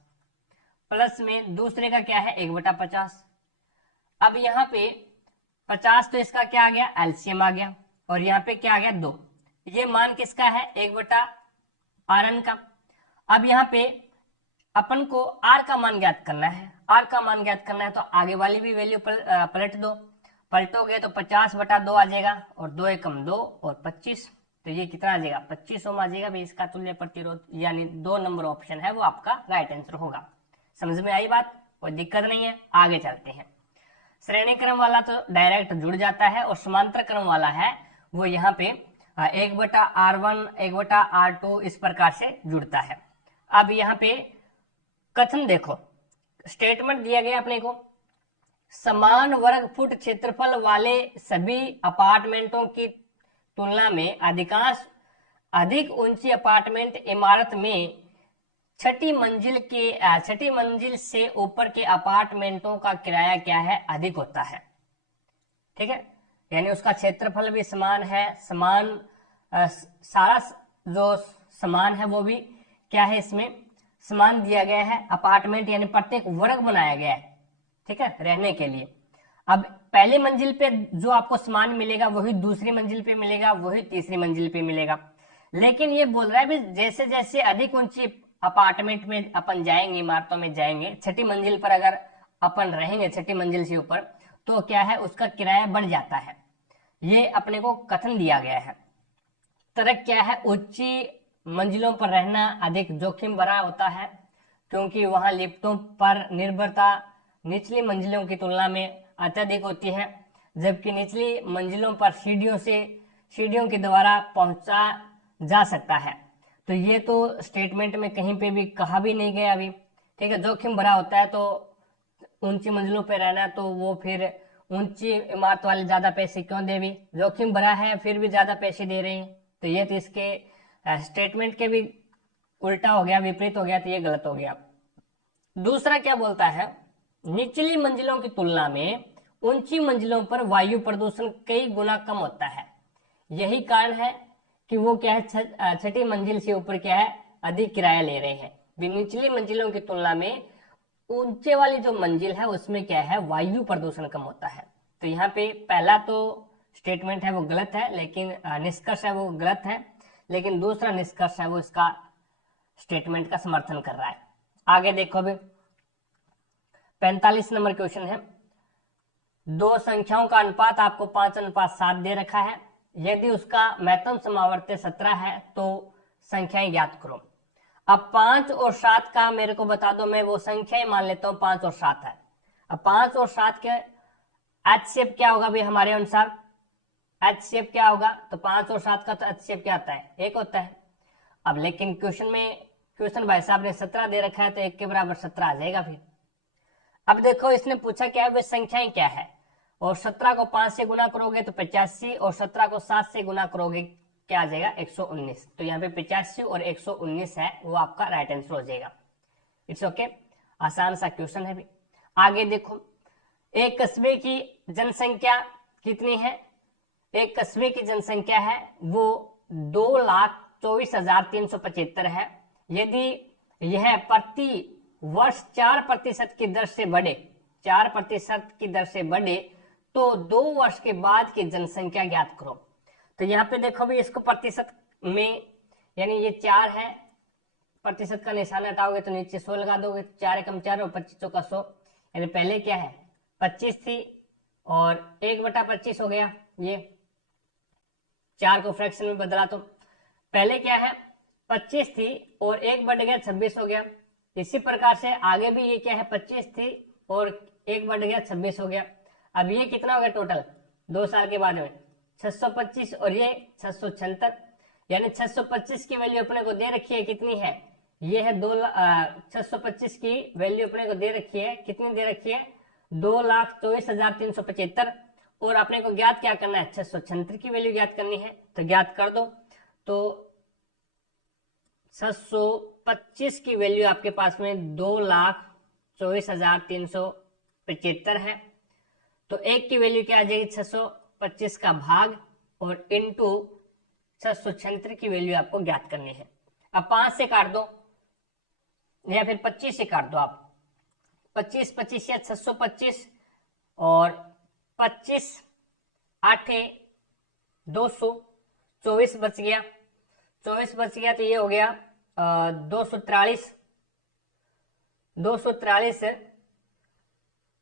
प्लस में दूसरे का क्या है 1/50। अब यहाँ पे 50 तो इसका क्या आ गया एलसीएम आ गया, और यहाँ पे क्या आ गया 2। ये मान किसका है 1/Rn का। अब यहाँ पे अपन को R का मान ज्ञात करना है, R का मान ज्ञात करना है तो आगे वाली भी वैल्यू पलट दो, पलटोगे तो 50/2 आ जाएगा, और 2 एकम 2 और 25, तो ये कितना आ जाएगा 25 ओम आ जाएगा भाई इसका तुल्य प्रतिरोध, यानी 2 नंबर ऑप्शन है वो आपका राइट आंसर होगा। समझ में आई बात, कोई दिक्कत नहीं है, आगे चलते हैं। श्रेणी क्रम वाला तो डायरेक्ट जुड़ जाता है, और समांतर क्रम वाला है वो यहाँ पे 1/R1 1/R2 इस प्रकार से जुड़ता है। अब यहाँ पे कथन देखो, स्टेटमेंट दिया गया अपने को, समान वर्ग फुट क्षेत्रफल वाले सभी अपार्टमेंटों की तुलना में अधिक ऊंची अपार्टमेंट इमारत में छठी मंजिल से ऊपर के अपार्टमेंटों का किराया क्या है अधिक होता है, ठीक है, यानी उसका क्षेत्रफल भी समान है, सारा जो समान है वो भी क्या है इसमें समान दिया गया है, अपार्टमेंट यानी प्रत्येक वर्ग बनाया गया है, ठीक है, रहने के लिए। अब पहली मंजिल पे जो आपको समान मिलेगा वही दूसरी मंजिल पे मिलेगा, वही तीसरी मंजिल पे मिलेगा, लेकिन ये बोल रहा है भी जैसे जैसे अधिक ऊंची अपार्टमेंट में अपन जाएंगे, इमारतों में जाएंगे, छठी मंजिल पर अगर अपन रहेंगे छठी मंजिल से ऊपर, तो क्या है उसका किराया बढ़ जाता है, ये अपने को कथन दिया गया है। तर्क क्या है, ऊंची मंजिलों पर रहना अधिक जोखिम भरा होता है, क्योंकि वहां लिफ्टों पर निर्भरता निचली मंजिलों की तुलना में अत्यधिक होती है, जबकि निचली मंजिलों पर सीढ़ियों के द्वारा पहुंचा जा सकता है। तो ये तो स्टेटमेंट में कहीं पे भी कहा भी नहीं गया अभी, ठीक है, जोखिम भरा होता है तो ऊंची मंजिलों पे रहना, तो वो फिर ऊंची इमारत वाले ज्यादा पैसे क्यों दे, भी जोखिम भरा है फिर भी ज्यादा पैसे दे रहे हैं, तो ये तो इसके स्टेटमेंट के भी उल्टा हो गया, विपरीत हो गया, तो ये गलत हो गया। दूसरा क्या बोलता है, निचली मंजिलों की तुलना में ऊंची मंजिलों पर वायु प्रदूषण कई गुना कम होता है, यही कारण है कि वो क्या है छठी मंजिल से ऊपर क्या है अधिक किराया ले रहे हैं। निचली मंजिलों की तुलना में ऊंचे वाली जो मंजिल है उसमें क्या है वायु प्रदूषण कम होता है। तो यहाँ पे पहला तो स्टेटमेंट है वो गलत है, लेकिन निष्कर्ष है वो गलत है, लेकिन दूसरा निष्कर्ष है वो इसका स्टेटमेंट का समर्थन कर रहा है। आगे देखो अभी 45 नंबर क्वेश्चन है, दो संख्याओं का अनुपात आपको 5:7 दे रखा है, यदि उसका महत्तम समावर्त्य 17 है तो संख्याएं ज्ञात करो। अब 5 और 7 का मेरे को बता दो, मैं वो संख्याएं मान लेता हूं 5 और 7 है। अब 5 और 7 के HCF क्या होगा भाई हमारे अनुसार, HCF क्या होगा, तो 5 और 7 का तो HCF क्या आता है 1 होता है। अब लेकिन क्वेश्चन भाई साहब ने 17 दे रखा है तो 1 के बराबर 17 आ जाएगा फिर। अब देखो इसने पूछा क्या है वे संख्याएं क्या है, और 17 को 5 से गुना करोगे तो 85, और 17 को 7 से गुना करोगे क्या आ जाएगा 119, तो यहाँ पे 85 और 119 है वो आपका राइट आंसर हो जाएगा। इट्स ओके, आसान सा क्वेश्चन है भी। आगे देखो, एक कस्बे की जनसंख्या कितनी है, एक कस्बे की जनसंख्या है वो 2,24,375 है, यदि यह प्रति वर्ष 4% की दर से बढ़े, 4% की दर से बढ़े तो 2 वर्ष के बाद की जनसंख्या ज्ञात करो। तो यहाँ पे देखो भी इसको प्रतिशत में, यानी ये 4 है, प्रतिशत का निशान हटाओगे तो नीचे 100 लगा दोगे, 4 एकम 4 और 25 का 100, यानी पहले क्या है 25 थी और 1/25 हो गया, ये 4 को फ्रैक्शन में बदला तो पहले क्या है 25 थी और 1 बढ़ गया 26 हो गया। इसी प्रकार से आगे भी ये क्या है 25 थी और 1 बढ़ गया 26 हो गया। अब ये कितना हो गया टोटल 2 साल के बाद में 625 और ये 676, यानी 625 की वैल्यू अपने को दे रखी है, कितनी है ये है 625 की वैल्यू अपने को दे रखी है, कितनी दे रखी है 2,24,375, और अपने को ज्ञात क्या करना है 676 की वैल्यू ज्ञात करनी है, तो ज्ञात कर दो। तो 625 25 की वैल्यू आपके पास में 2,24,375 है। तो 1 की वैल्यू क्या आ जाएगी, 625 का भाग और इंटू 676 की वैल्यू आपको ज्ञात करनी है। अब 5 से काट दो या फिर 25 से काट दो आप। 25 25 या 625 और 25 8 200, 24 बच गया। 24 बच गया तो ये हो गया 243। 243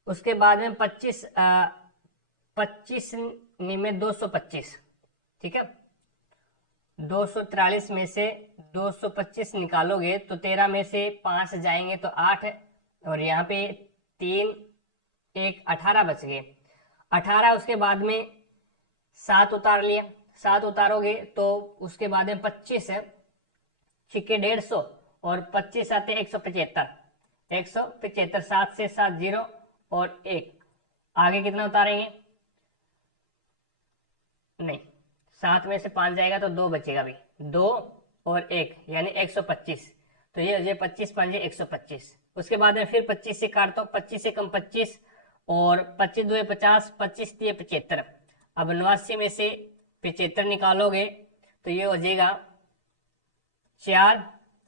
उसके बाद में 25 25 में 225, ठीक है। 243 में से 225 निकालोगे तो 13 में से 5 जाएंगे तो 8 और यहाँ पे 3 1 18 बच गए। 18 उसके बाद में 7 उतार लिया। 7 उतारोगे तो उसके बाद में 25 है, छिक्के 150 और 25 आते 175। 175 7 से 7 0 और 1 आगे कितना उतारेंगे, नहीं 7 में से 5 जाएगा तो 2 बचेगा भी, 2 और 1 यानी 125। तो ये हो जाए 25 5 125। उसके बाद में फिर 25 से काटो, 25 से कम 25 और 25 2 50, 25 3 75। अब 89 में से 75 निकालोगे तो ये हो जाएगा 4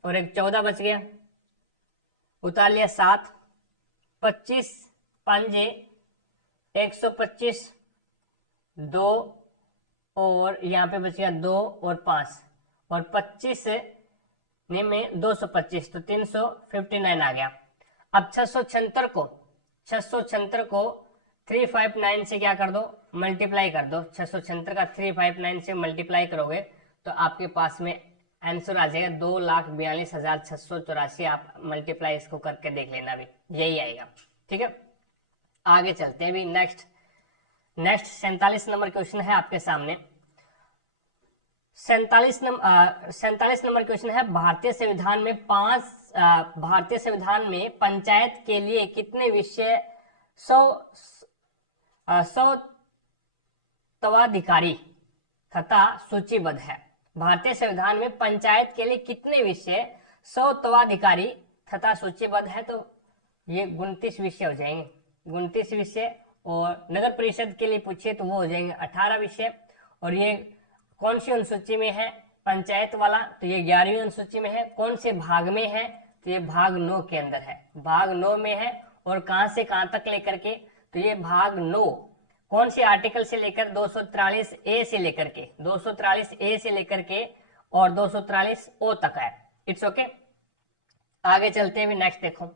और 1 14 बच गया। उतार लिया 7, 25 5 125, 2 और यहाँ पे बच गया 2 और 5 और 25 में 225 तो 359 आ गया। अब 676 को 359 से क्या कर दो, मल्टीप्लाई कर दो। 676 का 359 से मल्टीप्लाई करोगे तो आपके पास में आंसर आ जाएगा 2,42,684। आप मल्टीप्लाई इसको करके देख लेना, भी यही आएगा, ठीक है। आगे चलते हैं। अभी नेक्स्ट 47 नंबर क्वेश्चन है आपके सामने। 47 नंबर क्वेश्चन है, भारतीय संविधान में पंचायत के लिए कितने विषय 100 तवाधिकारी तथा सूचीबद्ध है। भारतीय संविधान में पंचायत के लिए कितने विषय 100 तवाधिकारी तथा सूचीबद्ध है, तो ये 29 विषय हो जाएंगे, 29 विषय। और नगर परिषद के लिए पूछिए तो वो हो जाएंगे 18 विषय। और ये कौन सी अनुसूची में है, पंचायत वाला, तो ये 11वीं अनुसूची में है। कौन से भाग में है, तो ये भाग 9 के अंदर है, भाग 9 में है। और कहां से कहां तक लेकर के, तो ये भाग 9 कौन से आर्टिकल से लेकर 243 ए से लेकर के 243 ए से लेकर के और 243 ओ तक है। It's okay. आगे चलते हैं। नेक्स्ट देखो,